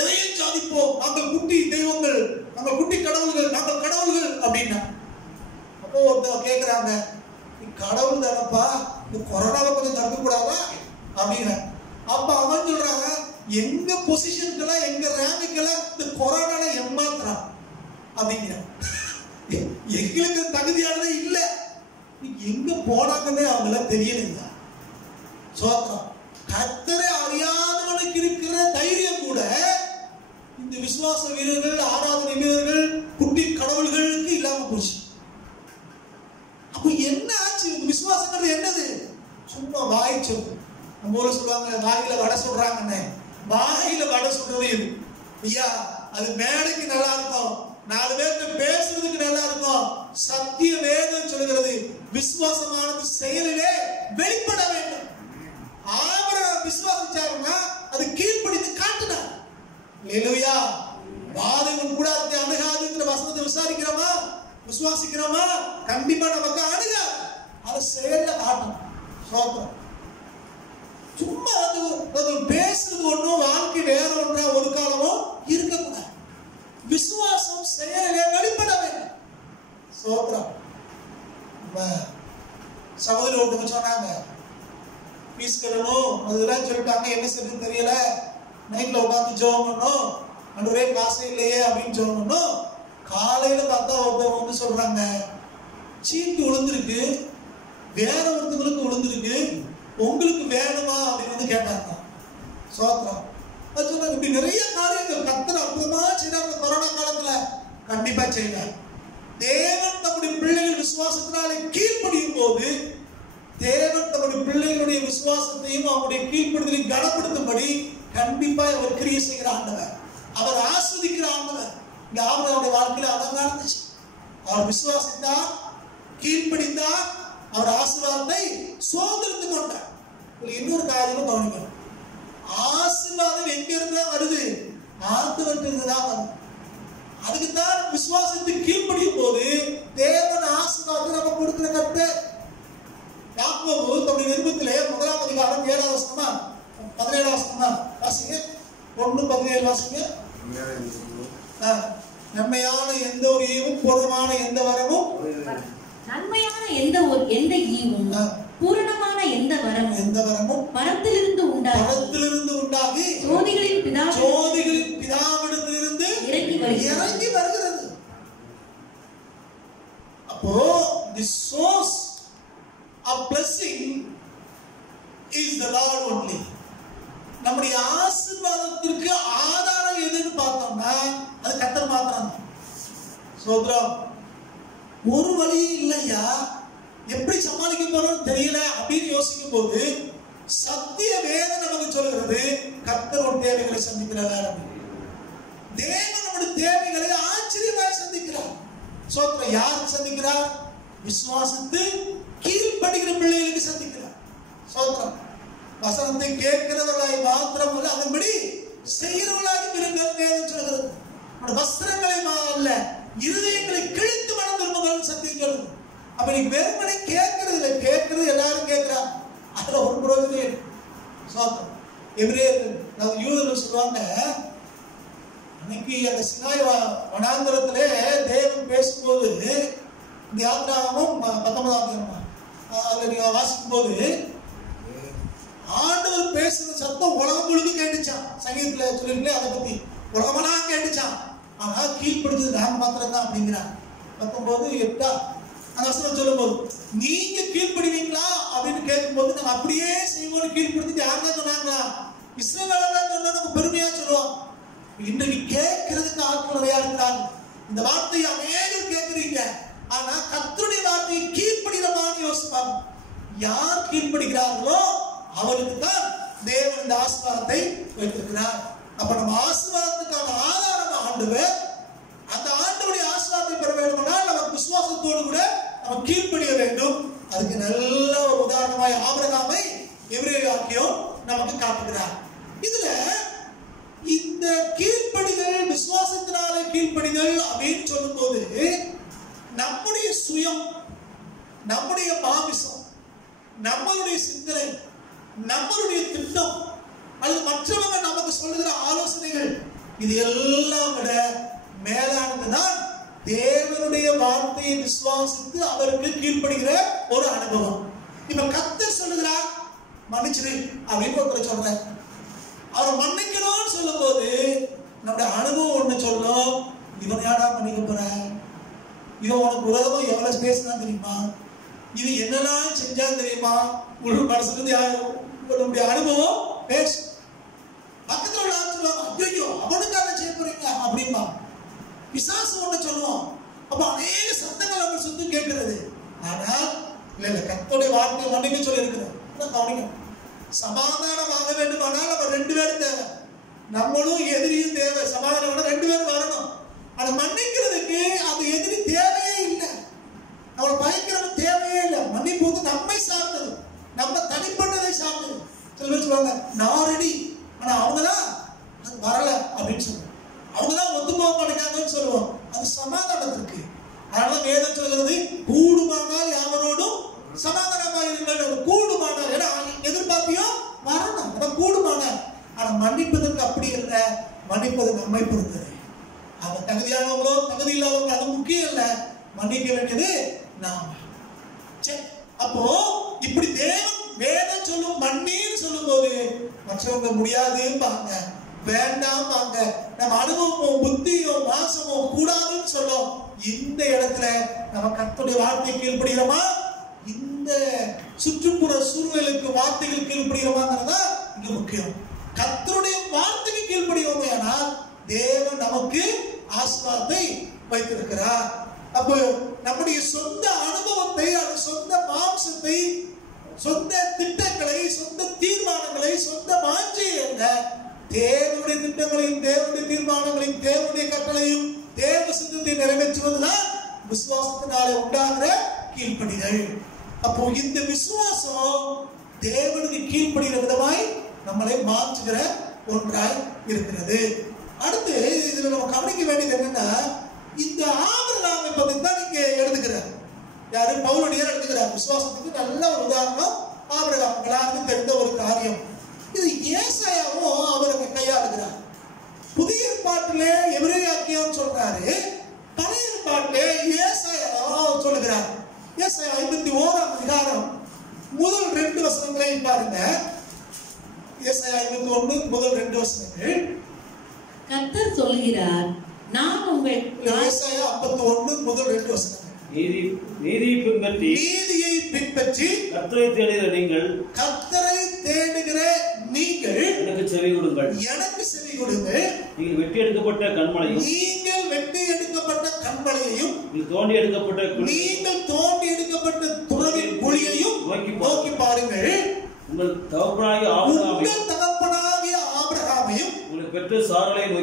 எதையும் சாதிப்போம், நாங்கள் குட்டி தெய்வங்கள், நாங்கள் குட்டி கடவுள்கள், நாங்கள் கடவுள்கள் அப்படின்னா. அப்போ ஒருத்தர் கேட்கிறாங்க, நீ கடவுள் தானப்பா, இந்த கொரோனாவை கொஞ்சம் தடுக்க கூடாதா அப்படின்னா. அப்ப அவன் சொல்றாங்க, எங்க பொசிஷனுக்கெல்லாம் எங்க ரேமிக்கெல்லாம் இந்த கொரோனால ஏமாத்துறான் அப்படிங்கிற. எங்களுக்கு தகுதியானதே இல்லை. எங்க போனாங்கன்னே அவங்கள தெரியலைங்க. சோத்திரம். கர்த்தரை அறியாதவனுக்கு இருக்கிற தைரியம் கூட இந்த விசுவாச வீரர்கள், ஆராதனை வீரர்கள், குட்டி கடவுள்களுக்கு இல்லாம போச்சு. அப்ப என்ன ஆச்சு? விசுவாசங்கிறது என்னது? சும்மா வாய் சொல்லு. நம்ம ஊர்ல சொல்லுவாங்க, வாயில வடை சொல்றாங்கன்னு. வேலை சொல்றது இது. ஐயா அது மேடைக்கு நல்லா இருக்கும், 4 பேருக்கு பேசுறதுக்கு நல்லா இருக்கும். சத்திய வேதம் சொல்கிறது விசுவாசமானது செயலிலே வெளிப்பட வேண்டும். ஆபிரகாம் விசுவாசிச்சாருன்னா அது கீழ்ப்படிந்து காட்டினார். அல்லேலூயா. வாதையின் கூடாரத்தை அணுகாதுங்கிற வசனத்தை விசாரிக்கிறோமா, விசுவாசிக்கிறோமா? கண்டிப்பா நமக்கு அணுகா, அதை செயல்ல காட்டணும். சோத்திரம். சும்மா அது பேசுறது ஒன்றும் வாழ்க்கை வேற ஒன்றா ஒரு காலமும் இருக்கக்கூடாது. விசுவாசம் செயலிலே வெளிப்பட வேண்டும். சோத்திரம். சகோதரி ஒருத்தவங்க சொன்னாங்க, பீஸ் கட்டணும் அதெல்லாம் சொல்லிட்டாங்க, என்ன செய்யணும்னு தெரியல, நைட்ல உட்காந்து ஜெபம் பண்ணணும், அன்றுவரே காசு இல்லையே அப்படின்னு ஜெபம் பண்ணணும். காலையில பார்த்தா ஒருத்தவங்க வந்து சொல்றாங்க, சீட்டு விழுந்திருக்கு, வேற ஒருத்தவங்களுக்கு விழுந்திருக்கு, உங்களுக்கு வேணுமா அப்படின்னு வந்து கேட்டாங்க. சோத்திரம். அது சொன்னாங்க, இப்படி நிறைய காரியங்கள் கர்த்தர் அற்புதமா செய்யறாங்க கொரோனா காலத்துல. கண்டிப்பா செய்யலாம். தேவன் நம்முடைய பிள்ளைகள் விசுவாசத்தினாலே கீழ்ப்படியும் போது தேவன் நம்முடைய பிள்ளைகளுடைய விசுவாசத்தையும் அவருடைய கீழ்ப்படுதலையும் கனப்படுத்தும்படி கண்டிப்பா அவர் கிரியை செய்கிற ஆண்டவர், அவர் ஆஸ்வதிக்கிற ஆண்டவர். இங்க ஆபிரகாமுடைய வாழ்க்கையில அதான் நடந்துச்சு. அவர் விசுவாசித்தார், கீழ்ப்படிந்தார், அவர் ஆசீர்வாதத்தை சுதந்திரித்துக் கொண்டார். இன்னொரு காரியமும் கவனிக்கணும், ஆசீர்வாதம் எங்க இருந்தா வருது? ஆண்டவர்கிட்ட தான் வருது. அதுக்குத்தான் விசுவாசத்தை கீழ்ப்படியும் போது தேவன் ஆசீர்வாதத்தை நம்ம கொடுக்கிற கர்த்தர். யாக்கோபு தன்னுடைய நிருபத்திலே 1ஆம் அதிகாரம் 7ஆம் வசனமா 17ஆம் வசனமா வாசிங்க. 1:17 வாசிங்க. நன்மையான எந்த ஒரு ஈவும் பூரணமான எந்த வரமும், நன்மையான எந்த ஈவும் பூரணமான எந்த வரமும் பரத்திலிருந்து உண்டாகி ஜோதிகளின் பிதாவிடத்திலிருந்து இறங்கி வருகிறது. அப்போ the source of blessing is the Lord only. நம்முடைய ஆசீர்வாதத்திற்கு ஆதாரம் எதுன்னு பார்த்தோம்னா அது கர்த்தர் மாத்திரம். சோத்ரம். ஒரு வழி இல்லையா, எப்படி சமாளிக்க போறோம்னு தெரியல அப்படின்னு யோசிக்கும் போது சத்திய வேதம் நமக்கு சொல்கிறது கர்த்தரோட தேவைகளை சந்திக்கிறார். தேவன் நம்முடைய தேவைகளை ஆச்சரியமாய் சந்திக்கிறார். சோத்ரம். யாருக்கு சந்திக்கிறார்? விசுவாசத்து கீழ்ப்படுகிற பிள்ளைகளுக்கு சந்திக்கிறார். சோத்ரம். வசனத்தை கேட்கிறவர்களாய் மாத்திரமல்ல, அதன்படி செய்கிறவர்களாக இருங்கள் வேதம் சொல்கிறது. வஸ்திரங்களை அல்ல, இருதயங்களை கிழித்து மனம் திரும்புங்கள் சத்தியம். அப்ப நீ வெறுமனை கேட்கறது இல்லை, கேட்கறது எல்லாரும் கேட்கிறாங்க, அதுல ஒரு பிரயோஜனம். சோத்ரம். எபிரேயர் யூதர்கள் சொல்லுவாங்க, அன்னைக்கு அந்த சினாய் வனாந்தரத்திலே தேவன் பேசும்போது, இந்த யாத்திராகமும் 19ஆம் அதிகாரம் அதுல நீங்க வாசிக்கும் போது ஆண்டவர் பேசுற சத்தம் உலகம் முழுக்க கேட்டுச்சான். சங்கீதத்துல சொல்லிருக்கே அதை பத்தி உலகமெல்லாம் கேட்டுச்சான். ஆனா கீழ்ப்படுத்தது நாங்க மாத்திரம் தான் அப்படிங்கிறாங்க. 19:8 அந்த வசனம் சொல்லும் போது, நீங்க கீழ்ப்படுவீங்களா அப்படின்னு கேட்கும் போது நாங்க அப்படியே செய்வோம் கீழ்ப்படுத்திட்டு யாருன்னா சொன்னாங்களா? இஸ்ரவேலர் தான் சொன்னா நம்ம பெருமையா சொல்லுவோம். இன்றைக்கு கேட்கறதுக்கு ஆட்கள் நிறையா இருக்கிறாங்க. இந்த வார்த்தையை அநேகர் கேட்கிறீங்க, ஆனா கர்த்தருடைய வார்த்தையை கீழ்ப்படுகிறமான்னு யோசிப்பாங்க. யார் கீழ்ப்படுகிறார்களோ அவருக்கு தான் தேவன் இந்த ஆசீர்வாதத்தை வைத்திருக்கிறார். அப்ப நம்ம ஆசீர்வாதத்துக்கான ஆதாரம் ஆண்டவர். அந்த ஆண்டவருடைய ஆசீர்வாதத்தை பெற வேண்டுமானால் நமக்கு விசுவாசத்தோடு கூட நம்ம கீழ்ப்படிய வேண்டும். அதுக்கு நல்ல ஒரு உதாரணமாய் ஆபிரகாமை எபிரேய வாக்கியம் நமக்கு காட்டுகிறார். இதுல இந்த கீழ்ப்படிதல், விசுவாசத்தினாலே கீழ்ப்படிதல் அப்படின்னு சொல்லும் போது நம்முடைய சுயம், நம்முடைய மாமிசம், நம்மளுடைய சிந்தனை, நம்மளுடைய திட்டம் அல்லது மற்றவங்க நமக்கு சொல்லுகிற ஆலோசனைகள், இது எல்லாம் விட மேலானதுதான் தேவனுடைய வார்த்தையை விசுவாசித்து அவருக்கு கீழ்ப்படுகிற ஒரு அனுபவம். இப்ப கர்த்தர் சொல்லுகிறார் மன்னிச்சிரு அப்படின்னு ஒருத்தர் சொல்றேன். அவர் மன்னிக்கணும்னு சொல்லும் போது நம்முடைய அனுபவம் ஒண்ணு சொல்லும், இவன் யாரா மன்னிக்க போற, இவன் உனக்கு விரோதமா எவ்வளவு பேசினா தெரியுமா, இது என்னெல்லாம் செஞ்சா தெரியுமா, உள்ள மனசுல உங்களுடைய அனுபவம் பேசு. பக்கத்துல உள்ள ஆள் சொல்லுவாங்க, ஐயோ அவனுக்காக செய்ய போறீங்க அப்படின்பா. பிசாசு ஒண்ணு சொல்லுவோம். அப்ப அநேக சத்தங்கள் நம்ம சுத்தி கேட்கிறது. ஆனால் இல்ல கர்த்தருடைய வார்த்தையை மன்னிக்க சொல்லி இருக்கிறோம். கவனிக்கணும். சமாதானம் ஆக வேண்டுமானால் அவர் 2 பேரும் தேவை. நம்மளும் எதிரியும் தேவை, சமாதானம் ரெண்டு பேரும் வரணும். ஆனா மன்னிக்கிறதுக்கு அது எதிரி தேவையே இல்லை, அவளை பயக்கிறவன் தேவையே இல்லை. மன்னிப்பு வந்து நம்மை சார்ந்தது, நம்ம தனிப்பட்டதை சார்ந்தது. சில பேர் சொல்லுவாங்க நான் ரெடி, ஆனா அவங்கதான் அது வரல அப்படின்னு சொல்லுவாங்க, அவங்கதான் ஒத்து போக மாட்டேங்காங்கன்னு சொல்லுவோம். அது சமாதானத்திற்கு. அதனால வேதம் சொல்கிறது கூடுமானால் யாவரோடும் சமாதானமாக இருங்கள். கூடுமானால் ஏன்னா எதிர்பார்ப்பியோ வரணும், அதான் கூடுமானால். ஆனா மன்னிப்பதற்கு அப்படி இல்லை, மன்னிப்பது நம்மை பொறுத்தது. அவங்க தகுதியானவங்களோ தகுதி இல்லாதவங்களோ அது முக்கியம் இல்லை, மன்னிக்க வேண்டியது நாம. அப்போ இப்படி தேவன் வேதம் சொல்லும் மன்னின்னு சொல்லும் போது மற்றவங்க முடியாதுன்னு வேண்டாம், நம்ம அனுபவமோ புத்தியோ மாசமோ கூடாதுன்னு சொல்லும். இந்த இடத்துல நம்ம கர்த்தருடைய வார்த்தை கீழ்படுகிறோமா, இந்த சுற்றுப்புற சூழ்நிலைக்கு வார்த்தைகள் கீழ்படுகிறோமாங்கிறதா இங்க முக்கியம். கர்த்தருடைய வார்த்தைக்கு கீழ்படுகிறோமே ஆனால் தேவன் நமக்கு ஆசீர்வாதத்தை வைத்திருக்கிறார். அப்போ நம்முடைய சொந்த அனுபவத்தை, அது சொந்த மாம்சத்தை, சொந்த திட்டங்களை, சொந்த தீர்மானங்களை, சொந்த வாஞ்சையை அல்ல, தேவனுடைய திட்டங்களையும் தேவனுடைய தீர்மானங்களையும் தேவனுடைய கட்டளையும் தேவ சித்தத்தை நிறைவேற்றுவதுதான் விசுவாசத்தினாலே உண்டாகிற கீழ்ப்படிதல். அப்போ இந்த விசுவாசம் தேவனுக்கு கீழ்ப்படுகிற விதமாய் நம்மளை மாற்றுகிற ஒன்றாய் இருக்கிறது. அடுத்து இதுல நம்ம கவனிக்க வேண்டியது என்னன்னா, இந்த ஆபிரகாமை பத்தி தான் நீங்க எழுதுகிறார். யாரு? பவுலடியார் எழுதுகிறார். விசுவாசத்துக்கு நல்ல ஒரு உதாரணம் ஆபிரகாம், எல்லாருக்கும் தெரிந்த ஒரு காரியம். இது ஏசாயாவும் அவருக்கு கையாளுகிறார். புதிய ஏற்பாட்டிலே எபிரேயாக்கியம் சொல்றாரு, பழைய ஏற்பாட்டிலே ஏசாயா சொல்லுகிறார். ஏசாயா 51ஆம் அதிகாரம் முதல் 2 வசனங்களை பாருங்க. ஏசாயா 51 முதல் 2 வசனங்கள். கர்த்தர் சொல்கிறார், நான் உங்கள் ஏசாயா 51 முதல் 2 வசனங்கள். நீதியை பின்பற்றி கர்த்தரை தேடுகிற நீங்கள், கர்த்தரை தேடுகிற நீங்கள் எனக்கு செவி கொடுங்கள். நீங்கள் வெட்டி எடுக்கப்பட்ட கண்மலையும் தோண்டி எடுக்கப்பட்ட துறவின் குழியையும் நோக்கி பாருங்கள். உங்கள் தகப்பனாகிய ஆபிரகாமையும் உங்களை பெற்ற சாராளையும்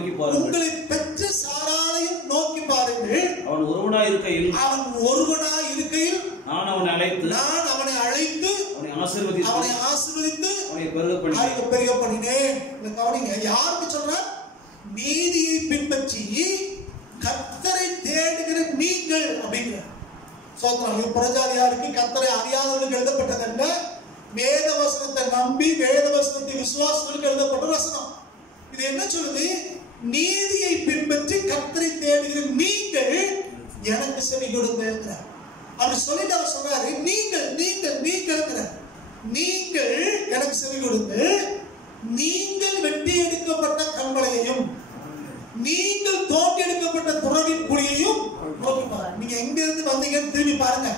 நோக்கி பாருங்கள். அவன் ஒருவனாய் இருக்கையில் நான் அவனை அழைத்து அவனை ஆசீர்வதித்து அவனை பெருக பண்ணினேன். யாருக்கு சொல்ற? நீதியை பின்பற்றி கர்த்தரை தேடுகிற நீங்கள் அப்படிங்கிற சோத்திரம். புறஜாதியாருக்கு கர்த்தரை அறியாதவர்களுக்கு எழுதப்பட்டதல்ல, வேத வசனத்தை நம்பி வேத வசனத்தை விசுவாசங்களுக்கு எழுதப்பட்ட வசனம். இது என்ன சொல்லுது? நீதியை பின்பற்றி கர்த்தரை தேடுகிற நீங்கள் எனக்கு செவி கொடுங்க. அவர் சொல்லிட்டு அவர் சொல்றாரு, நீங்கள் எனக்கு செவி கொடுங்க. நீங்கள் வெட்டி எடுக்கப்பட்ட கண்மலையையும் நீங்கள் தோண்டி எடுக்கப்பட்ட துறவின் குழியையும் நோக்கி பாருங்க. நீங்க எங்க இருந்து வந்தீங்கன்னு திரும்பி பாருங்க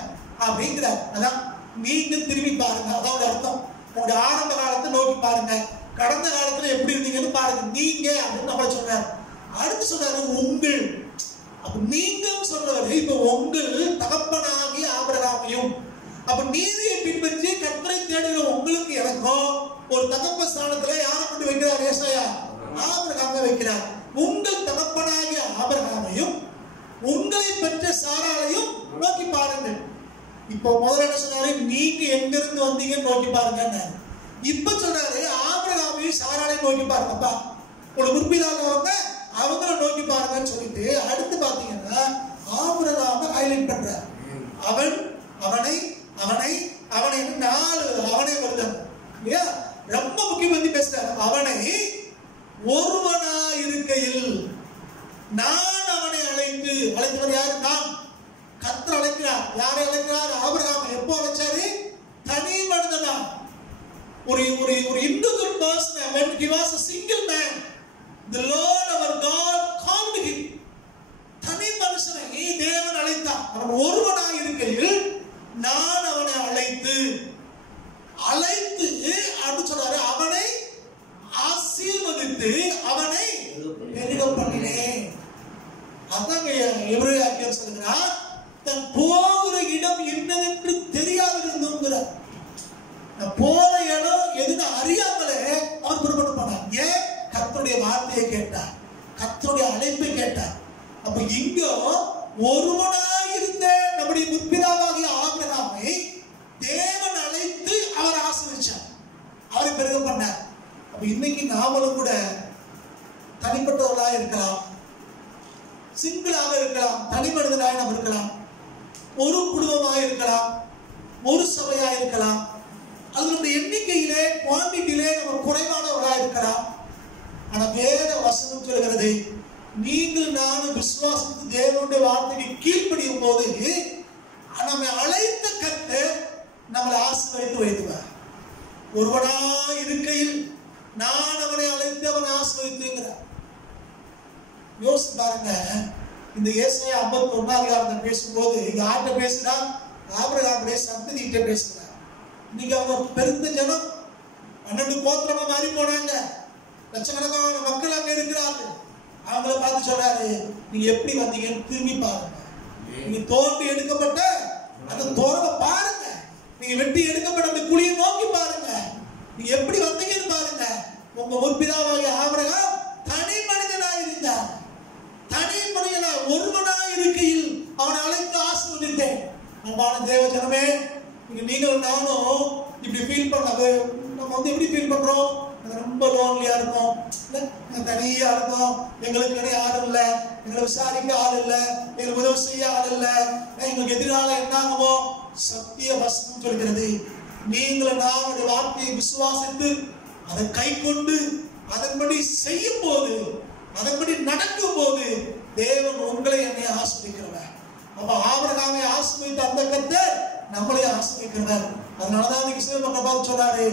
அப்படிங்கிறார். அதான் நீங்க திரும்பி பாருங்க, அதாவது அர்த்தம். உங்களுடைய ஆரம்ப காலத்தை நோக்கி பாருங்க, கடந்த காலத்துல எப்படி இருந்தீங்கன்னு பாருங்க. நீங்க அப்படின்னு நம்ம சொல்றாரு. அடுத்து சொல்றாரு உங்கள். அப்ப நீங்க சொல்றாரு இப்ப உங்கள் தகப்பனாகிய ஆபிரகாமையும். அப்ப நீதியை பின்பற்றி கர்த்தரை தேடுகிற உங்களுக்கு எனக்கும் ஒரு தகப்ப ஸ்தானத்துல யாரை கொண்டு வைக்கிறார்? ஏசாயா ஆபிரகாமை வைக்கிறார். உங்கள் தகப்பனாகிய ஆபிரகாமையும் உங்களை பெற்ற சாராளையும் நோக்கி பாருங்கள். இப்போ முதல்ல என்ன சொன்னாரு? நீங்க எங்க இருந்து வந்தீங்கன்னு நோக்கி பாருங்க. இப்ப சொல்றாரு ஆபிரகாமையும் சாராளையும் நோக்கி பாருங்கப்பா, உங்களுக்கு முற்பிதாங்க அவங்கள நோக்கி பாருங்கன்னு சொல்லிட்டு அடுத்து பாத்தீங்கன்னா ஆபிரகாமை ஹைலைட் பண்றார். அவனை 4 அவனை வருதான் இல்லையா? ரொம்ப முக்கியம் வந்து பேசுறாரு. அவனை ஒருவனாய் இருக்கையில் நான் அவனை அழைத்தவர் யாரு? நான். கர்த்தர் அழைக்கிறார். யாரை அழைக்கிறார்? ஆபிரகாமை. எப்போ அழைச்சாரு? தனி மனிதனா, ஒரு individual person. When he was a single man, the Lord our God called him. தனி மனுஷனை தேவன் அழைத்தார். அவன் ஒருவனாய் இருக்கையில் நான் அவனை அழைத்து அப்படி சொல்றாரு. அவனை ஆசீர்வதித்து அவனை பெருக பண்ணினேன். அதாங்க எபிரேயர் சொல்லுகிறார், தன் போகிற இடம் என்னதென்று தெரியாது இருந்துங்கிறார். போற இடம் எதுன்னு அறியாமலே அவர் புறப்பட்டு போனார். ஏன்? கர்த்தருடைய வார்த்தை ஒரு குடும்பமாக இருக்கலாம், ஒரு சபையா இருக்கலாம், அதனுடைய எண்ணிக்கையிலே குவான்டிட்டியிலே நம்ம குறைவானவர்களா இருக்கலாம். ஆனா வேத வசனம் சொல்கிறது, நீங்கள் நானும் விசுவாசித்து தேவனுடைய வார்த்தைக்கு கீழ்ப்படியும் போது நம்மை அழைத்த கர்த்தர் நம்மளை ஆசீர்வதித்து வைத்துவார். ஒருவனா இருக்கையில் நான் அவனை அழைத்து அவனை ஆசீர்வதித்துங்கிறார். யோசித்து பாருங்க, இந்த ஏசாயா 51 பேசும்போது இங்க ஆட்ட பேசுறா, ஆபிரகாமுடைய சந்ததிகிட்ட பேசுறார். இன்னைக்கு அவங்க பெருந்த ஜனம் 12 கோத்திரமா மாறி போனாங்க, லட்சக்கணக்கான மக்கள் அங்க இருக்கிறார்கள். அவங்கள பார்த்து சொல்றாரு, நீங்க எப்படி வந்தீங்கன்னு திரும்பி பாருங்க. நீங்க தோண்டி எடுக்கப்பட்ட அந்த தோரவை பாருங்க, நீங்க வெட்டி எடுக்கப்பட்ட அந்த குழியை நோக்கி பாருங்க, நீங்க எப்படி வந்தீங்கன்னு பாருங்க. உங்க முற்பிதாவாகிய ஆபிரகாம் தனி மனிதனாய் இருந்தார். தனி மனிதனா ஒருவனா இருக்கையில் அவனை அழைத்து ஆசீர்வதித்தேன். அன்பான தேவ ஜனமே, நீங்கள் நானும் இப்படி ஃபீல் பண்ணது. நம்ம வந்து எப்படி ஃபீல் பண்றோம்? ரொம்ப லோன்லியா இருக்கும், தனியா இருக்கும், எங்களுக்கு யாரும் இல்லை, எங்களை விசாரிக்க ஆள் இல்லை, எங்களுக்கு உதவி செய்ய ஆள் இல்லை, எங்களுக்கு எதிரால என்னாகுமோ? சத்திய வசனம் சொல்கிறது, நீங்கள் நான் வார்த்தையை விசுவாசித்து அதை கை கொண்டு அதன்படி செய்யும் போது, அதன்படி நடக்கும் போது தேவன் உங்களை என்னை ஆசீர்வதிக்கிறவர். அப்ப ஆபிரகாமை ஆசீர்வதித்த அந்த கர்த்தர் நம்மளே ஆசீர்வதிக்கிறவர். அதனாலதான் நீங்க சிவபக்தர் சொல்றாரு,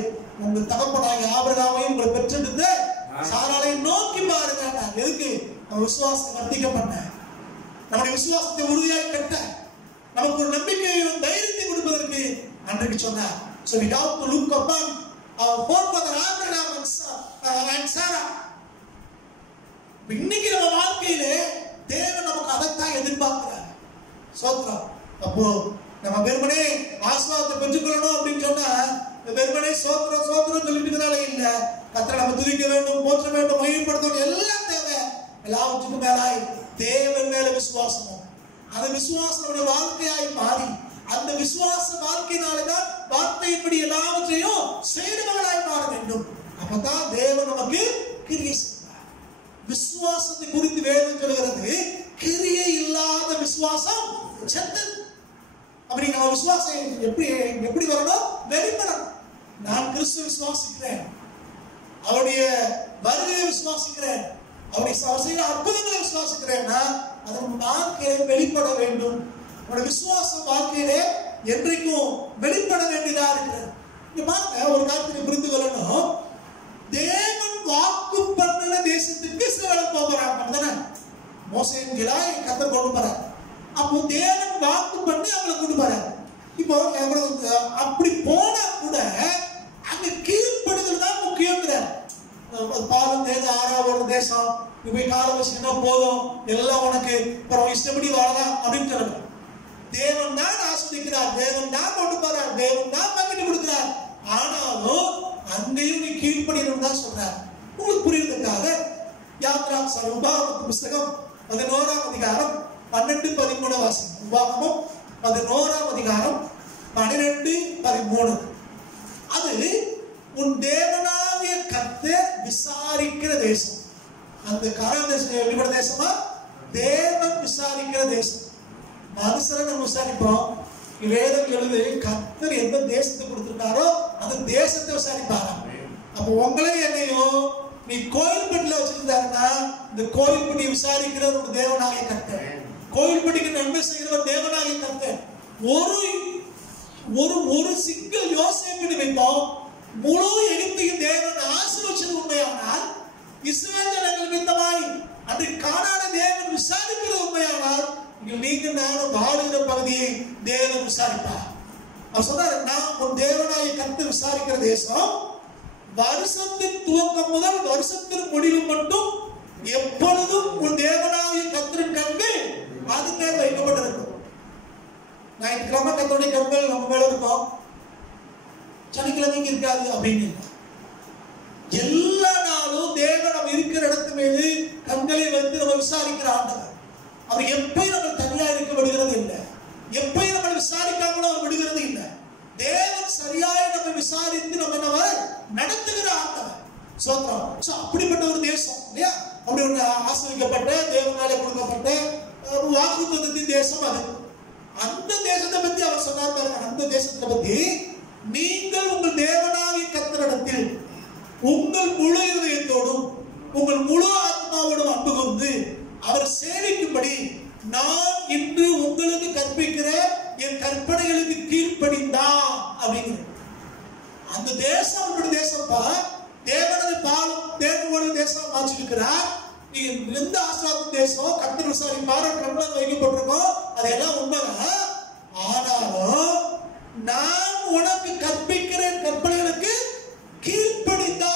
உங்க தகப்பனாகிய ஆபிரகாமையும் உங்களை பெற்றெடுத்த சாராளை நோக்கி பாருங்க. எதுக்கு? நம்ம விசுவாசத்தை வர்த்திக்க பண்ண, நம்முடைய விசுவாசத்தை உறுதியாக கட்ட, நமக்கு ஒரு நம்பிக்கையும் தைரியத்தை கொடுப்பதற்கு அன்றைக்கு சொன்னார். So we have to look upon our forefather Abraham and Sarah. இன்னைக்கு நம்ம வாழ்க்கையிலே தேவன் நமக்கு அதைத்தான் எதிர்பார்க்கிறார். சோத்ரம். அப்போ நம்ம வெறுமனே ஆசீர்வாதத்தை பெற்றுக்கொள்ளணும் அப்படின்னு சொன்னா வெறுமனே சோத்திரம் சோத்திரம் சொல்லிட்டுனால இல்ல. கர்த்தரை நம்ம துதிக்க வேண்டும், போற்ற வேண்டும், மகிமைப்படுத்தணும், எல்லாம் தேவை. எல்லாவற்றுக்கும் மேலாய் தேவன் மேல விசுவாசம், அந்த விசுவாசம் நம்முடைய வாழ்க்கையாய் மாறி அந்த விசுவாச வாழ்க்கையினாலதான் வார்த்தையின்படி எல்லாவற்றையும் செய்தவர்களாய் மாற வேண்டும். அப்பதான் தேவன் நமக்கு கிரியை செய்வார். விசுவாசத்தை குறித்து வேதம் சொல்கிறது, கிரியை இல்லாத விசுவாசம் செத்தது. அப்படி நம்ம விசுவாசம் எப்படி வரணும்? வெளிப்படணும். நான் கிறிஸ்துவை விசுவாசிக்கிறேன், அவருடைய வருகையை விசுவாசிக்கிறேன், அவருடைய செய்கிற அற்புதங்களை விசுவாசிக்கிறேன்னா அதன் வாழ்க்கையை வெளிப்பட வேண்டும். அவருடைய விசுவாச வாழ்க்கையிலே என்றைக்கும் வெளிப்பட வேண்டியதா இருக்கிறது. இங்க பாருங்க, ஒரு காரியத்தை புரிந்து கொள்ளணும். தேவன் வாக்கு பண்ணின தேசத்துக்கு இஸ்ரவேல் போகிறாங்க. மோசேயின் கீழாய் கர்த்தர் கொண்டு போறார். அப்போ தேவன் வாக்கு பண்ணி அவங்களை கொண்டு போறாரு. இப்போ அப்படி போனா கூட அங்க கீழ்ப்படுதல் தான் முக்கியங்கிறார். பாலம் தேர்ந்து ஆறாவது தேசம், நீ போய் கால வச்சுன்னா போதும், எல்லாம் உனக்கு இஷ்டப்படி வாழலாம் அப்படின்னு சொல்றாரு. தேவன் தான் ஆஸ்வதிக்கிறார், தேவன் தான் கொண்டு போறார், தேவன் தான் பங்கிட்டு கொடுக்கிறார். ஆனாலும் அங்கேயும் நீ கீழ்ப்படியணும் தான் சொல்றார். உங்களுக்கு புரியுறதுக்காக யாத்ரா உபாகம புஸ்தகம் 11ஆம் அதிகாரம் 12-13 வாசகம். உபாகமம் 11ஆம் அதிகாரம் 12-13. அது உன் தேவனாகிய கர்த்தர் விசாரிக்கிற தேசம். அந்த காரண தேசம் எப்படிப்பட்ட தேசமா? தேவன் விசாரிக்கிற தேசம். மனுஷரை நம்ம விசாரிப்போம். வேதம் எழுது, கர்த்தர் எந்த தேசத்தை கொடுத்திருக்காரோ அந்த தேசத்தை விசாரிப்பாரா. அப்போ உங்களே என்னையும் நீ கோயில்பட்டில வச்சிருந்தாருன்னா இந்த கோயில்பட்டியை விசாரிக்கிறவர் ஒரு தேவனாகிய கர்த்தர், கோயில்பட்டிக்கு நன்மை செய்கிறவர் தேவனாகிய கர்த்தர். ஒரு சிங்கிள் யோசேப்பு நிமித்தம் முழு எகிப்தையும் தேவன் ஆசீர்வதிச்சது உண்மையானால், இஸ்ரவேல் ஜனங்கள் நிமித்தமாய் அன்றைக்கு கானான தேவன் விசாரிக்கிறது உண்மையானால், நீங்க நானும் வாழுகிற பகுதியை தேவன் விசாரிப்பார். அவர் சொன்னார், நான் உன் தேவனாகிய கர்த்தர் விசாரிக்கிற தேசம் வருஷத்தின் துவக்கம் முதல் வருஷத்தின் முடிவு மட்டும் எப்பொழுதும் உன் தேவனாகிய கர்த்தரின் கண்கள் அது மேல் வைக்கப்பட்டிருக்கும். ஞாயிற்றுக்கிழமை கர்த்தருடைய கண்கள் நம்ம மேல இருக்கும், சனிக்கிழமைக்கு இருக்காது அப்படின்னு. எல்லா நாளும் தேவன் நம்ம இருக்கிற இடத்து மீது கண்களை வைத்து நம்ம விசாரிக்கிற ஆண்டவர். அவர் எப்பயும் நம்ம தனியா இருக்க விடுகிறது இல்லை, எப்பயும் நம்ம விசாரிக்காமலும் அவர் விடுகிறது இல்லை. தேவன் சரியாய் நம்ம விசாரித்து நம்ம என்ன நடத்துகிற ஆண்டவர். சோத்ரம். அப்படிப்பட்ட ஒரு தேசம் இல்லையா? அப்படி ஒன்று ஆசிரியக்கப்பட்ட தேவனாலே கொடுக்கப்பட்ட வாக்குத்தத்தத்தின் தேசம் அது. அந்த ஆசீர்வாத தேசத்தை பத்தி, நீங்கள் உங்கள் தேவனாகிய கர்த்தரிடத்தில் உங்கள் முழு இதயத்தோடும் உங்கள் முழு ஆத்மாவோடும் அன்பு கொண்டு அவர் சேவிக்கும்படி நான் இன்று உங்களுக்கு கற்பிக்கிற என் கற்பனைகளுக்கு கீழ்ப்படிந்தா அப்படிங்கிற அந்த தேசம் அவருடைய தேசம்ப்பா. தேவனது பாலும் தேவனுடைய தேசம் மாற்றிருக்கிறார். நீங்க எந்த ஆசீர்வாத தேசம் கர்த்தர் விசாரிப்பார் வைக்கப்பட்டிருக்கோம், அதெல்லாம் உண்மைதான். ஆனாலும் நான் உனக்கு கற்பிக்கிற கற்பனைகளுக்கு கீழ்ப்படிந்தா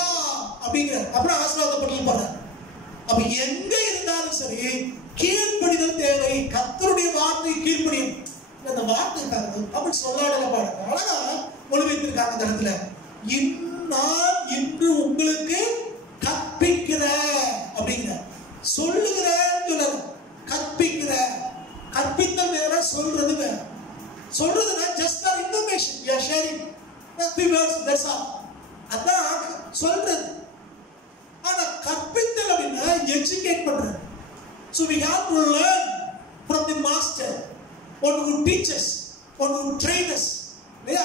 அப்படிங்கிற அப்புறம் ஆசீர்வாதப்பட்டு போற. அப்ப எங்க இருந்தாலும் சரி கீழ்ப்படிதல் தேவை. கர்த்தருடைய வார்த்தை கீழ்ப்படியும். அந்த வார்த்தை அப்படி சொல்லாடல பாருங்க, அழகா மொழிபெயர்த்திருக்காங்க இந்த இடத்துல. நான் இன்று உங்களுக்கு கற்பிக்கிற அப்படிங்கிற சொல்லுகிறேன்னு சொல்லல, கற்பிக்கிற. கற்பித்தல் வேற, சொல்றது வேற. சொல்றதுன்னா just for information we are sharing few words, that's all. அதான் சொல்றது. ஆனா கற்பித்தல் அப்படின்னா எஜுகேட் பண்றது. So we have to learn from the master, one who teaches, one who trains us.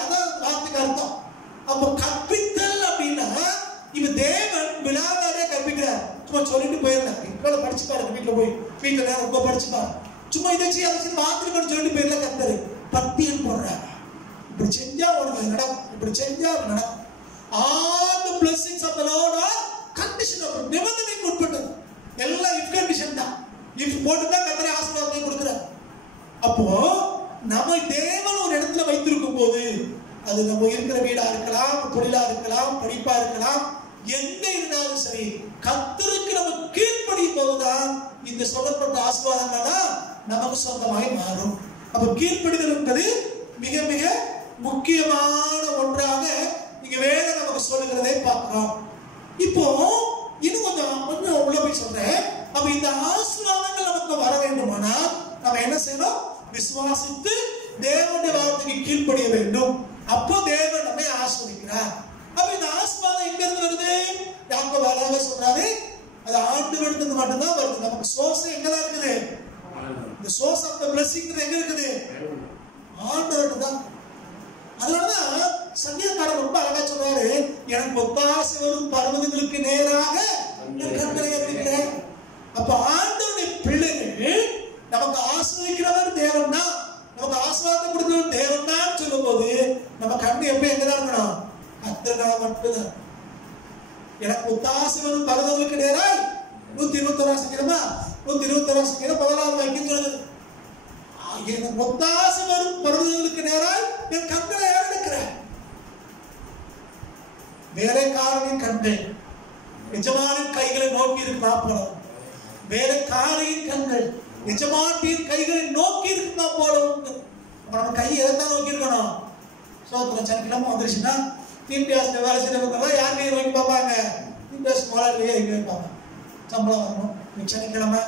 அதான் வார்த்தைக்கு அர்த்தம். அப்ப கற்பித்தல் அப்படின்னா இவ தேவன் விழாவாரே கற்பிக்கிறார். சும்மா சொல்லிட்டு போயிடலாம். வீட்டுல படிச்சு பாருங்க, வீட்டுல போய் வீட்டுல ரொம்ப படிச்சு பாருங்க. சும்மா இதை வார்த்தை சொல்லிட்டு போயிடல. கர்த்தர் பட்டியல் போடுறார். இப்படி செஞ்சா உனக்கு நடக்கும், இப்படி செஞ்சா நடக்கும். All the blessings of the Lord are conditional. நிபந்தனைக்கு உட்பட்டது. எல்லாம் if condition தான். if போட்டுதான் கர்த்தர் ஆசீர்வாதத்தை கொடுக்கிறார். அப்போ நம்ம தேவன் ஒரு இடத்துல வைத்திருக்கும் போது, அது நம்ம இருக்கிற வீடா இருக்கலாம், தொழிலா இருக்கலாம், படிப்பா இருக்கலாம், எங்க இருந்தாலும் சரி கர்த்தருக்கு நம்ம கீழ்ப்படியும் போதுதான் இந்த சொல்லப்பட்ட ஆசீர்வாதங்கள்லாம் நமக்கு சொந்தமாய் மாறும். அப்ப கீழ்ப்படிதல் என்பது மிக மிக முக்கியமான ஒன்றாக இங்க வேதம் நமக்கு சொல்லுகிறதை பார்க்கிறோம். இப்போ இன்னும் கொஞ்சம் உள்ள போய் சொல்றேன். அப்ப இந்த ஆசீர்வாதங்கள் நமக்கு வர வேண்டுமானால் நம்ம என்ன செய்யணும்? விசுவாசித்து தேவனுடைய வார்த்தைக்கு கீழ்ப்படிய வேண்டும். அப்போ தேவன் நம்மை ஆசீர்வதிக்கிறார். அப்ப இந்த ஆசீர்வாதம் எங்க இருந்து வருது? யாக்கோபு அழகா சொல்றாரு, அது ஆண்டவரிடத்துல மட்டும்தான் வருது. நமக்கு சோர்ஸ் எங்கதான் இருக்குது? இந்த சோர்ஸ் ஆஃப் தி பிளெஸிங் எங்க இருக்குது? ஆண்டவர்கிட்ட தான். அதனாலதான் சங்கீதக்காரர் ரொம்ப அழகா சொல்றாரு, எனக்கு ஒத்தாசை வரும் பர்வதங்களுக்கு நேராக என் கண்களை ஏற்றுகிறேன். அப்ப ஆண்டவருடைய பிள்ளைகள் நமக்கு ஆசீர்வதிக்கிறவர் தேவன் தான், நமக்கு ஆசீர்வாதம் கொடுக்கிறவர் தேவன் தான் சொல்லும் போது நம்ம கண்ணு எப்ப எங்கதான் இருக்கணும்? கர்த்தருக்காக மட்டும்தான். எனக்கு ஒத்தாசை வரும் பர்வதங்களுக்கு நேராய் 121 சங்கீதமா 121 சங்கீதம் 14 வாக்கியம் சொல்லுது. எனக்கு ஒத்தாசை வரும் பர்வதங்களுக்கு நேராய் என் கண்களை ஏறெடுக்கிறேன். வேலைக்காரனின் கண்கள் எஜமானின் கைகளை நோக்கி இருக்கா போல, வேலைக்காரியின் கண்கள் எஜமானின் கைகளை நோக்கி இருக்கா போல உண்டு. நம்ம கையை எதைத்தான் நோக்கி இருக்கணும்? சோத்திரம் சனிக்கிழமை வந்துருச்சுன்னா தீம்பியாசத்தை வேலை செய்யறவங்க யார் கையை நோக்கி பார்ப்பாங்க? தீம்பியாசம் முதலாளியே எங்க வைப்பாங்க. சம்பளம் வரணும், சனிக்கிழமை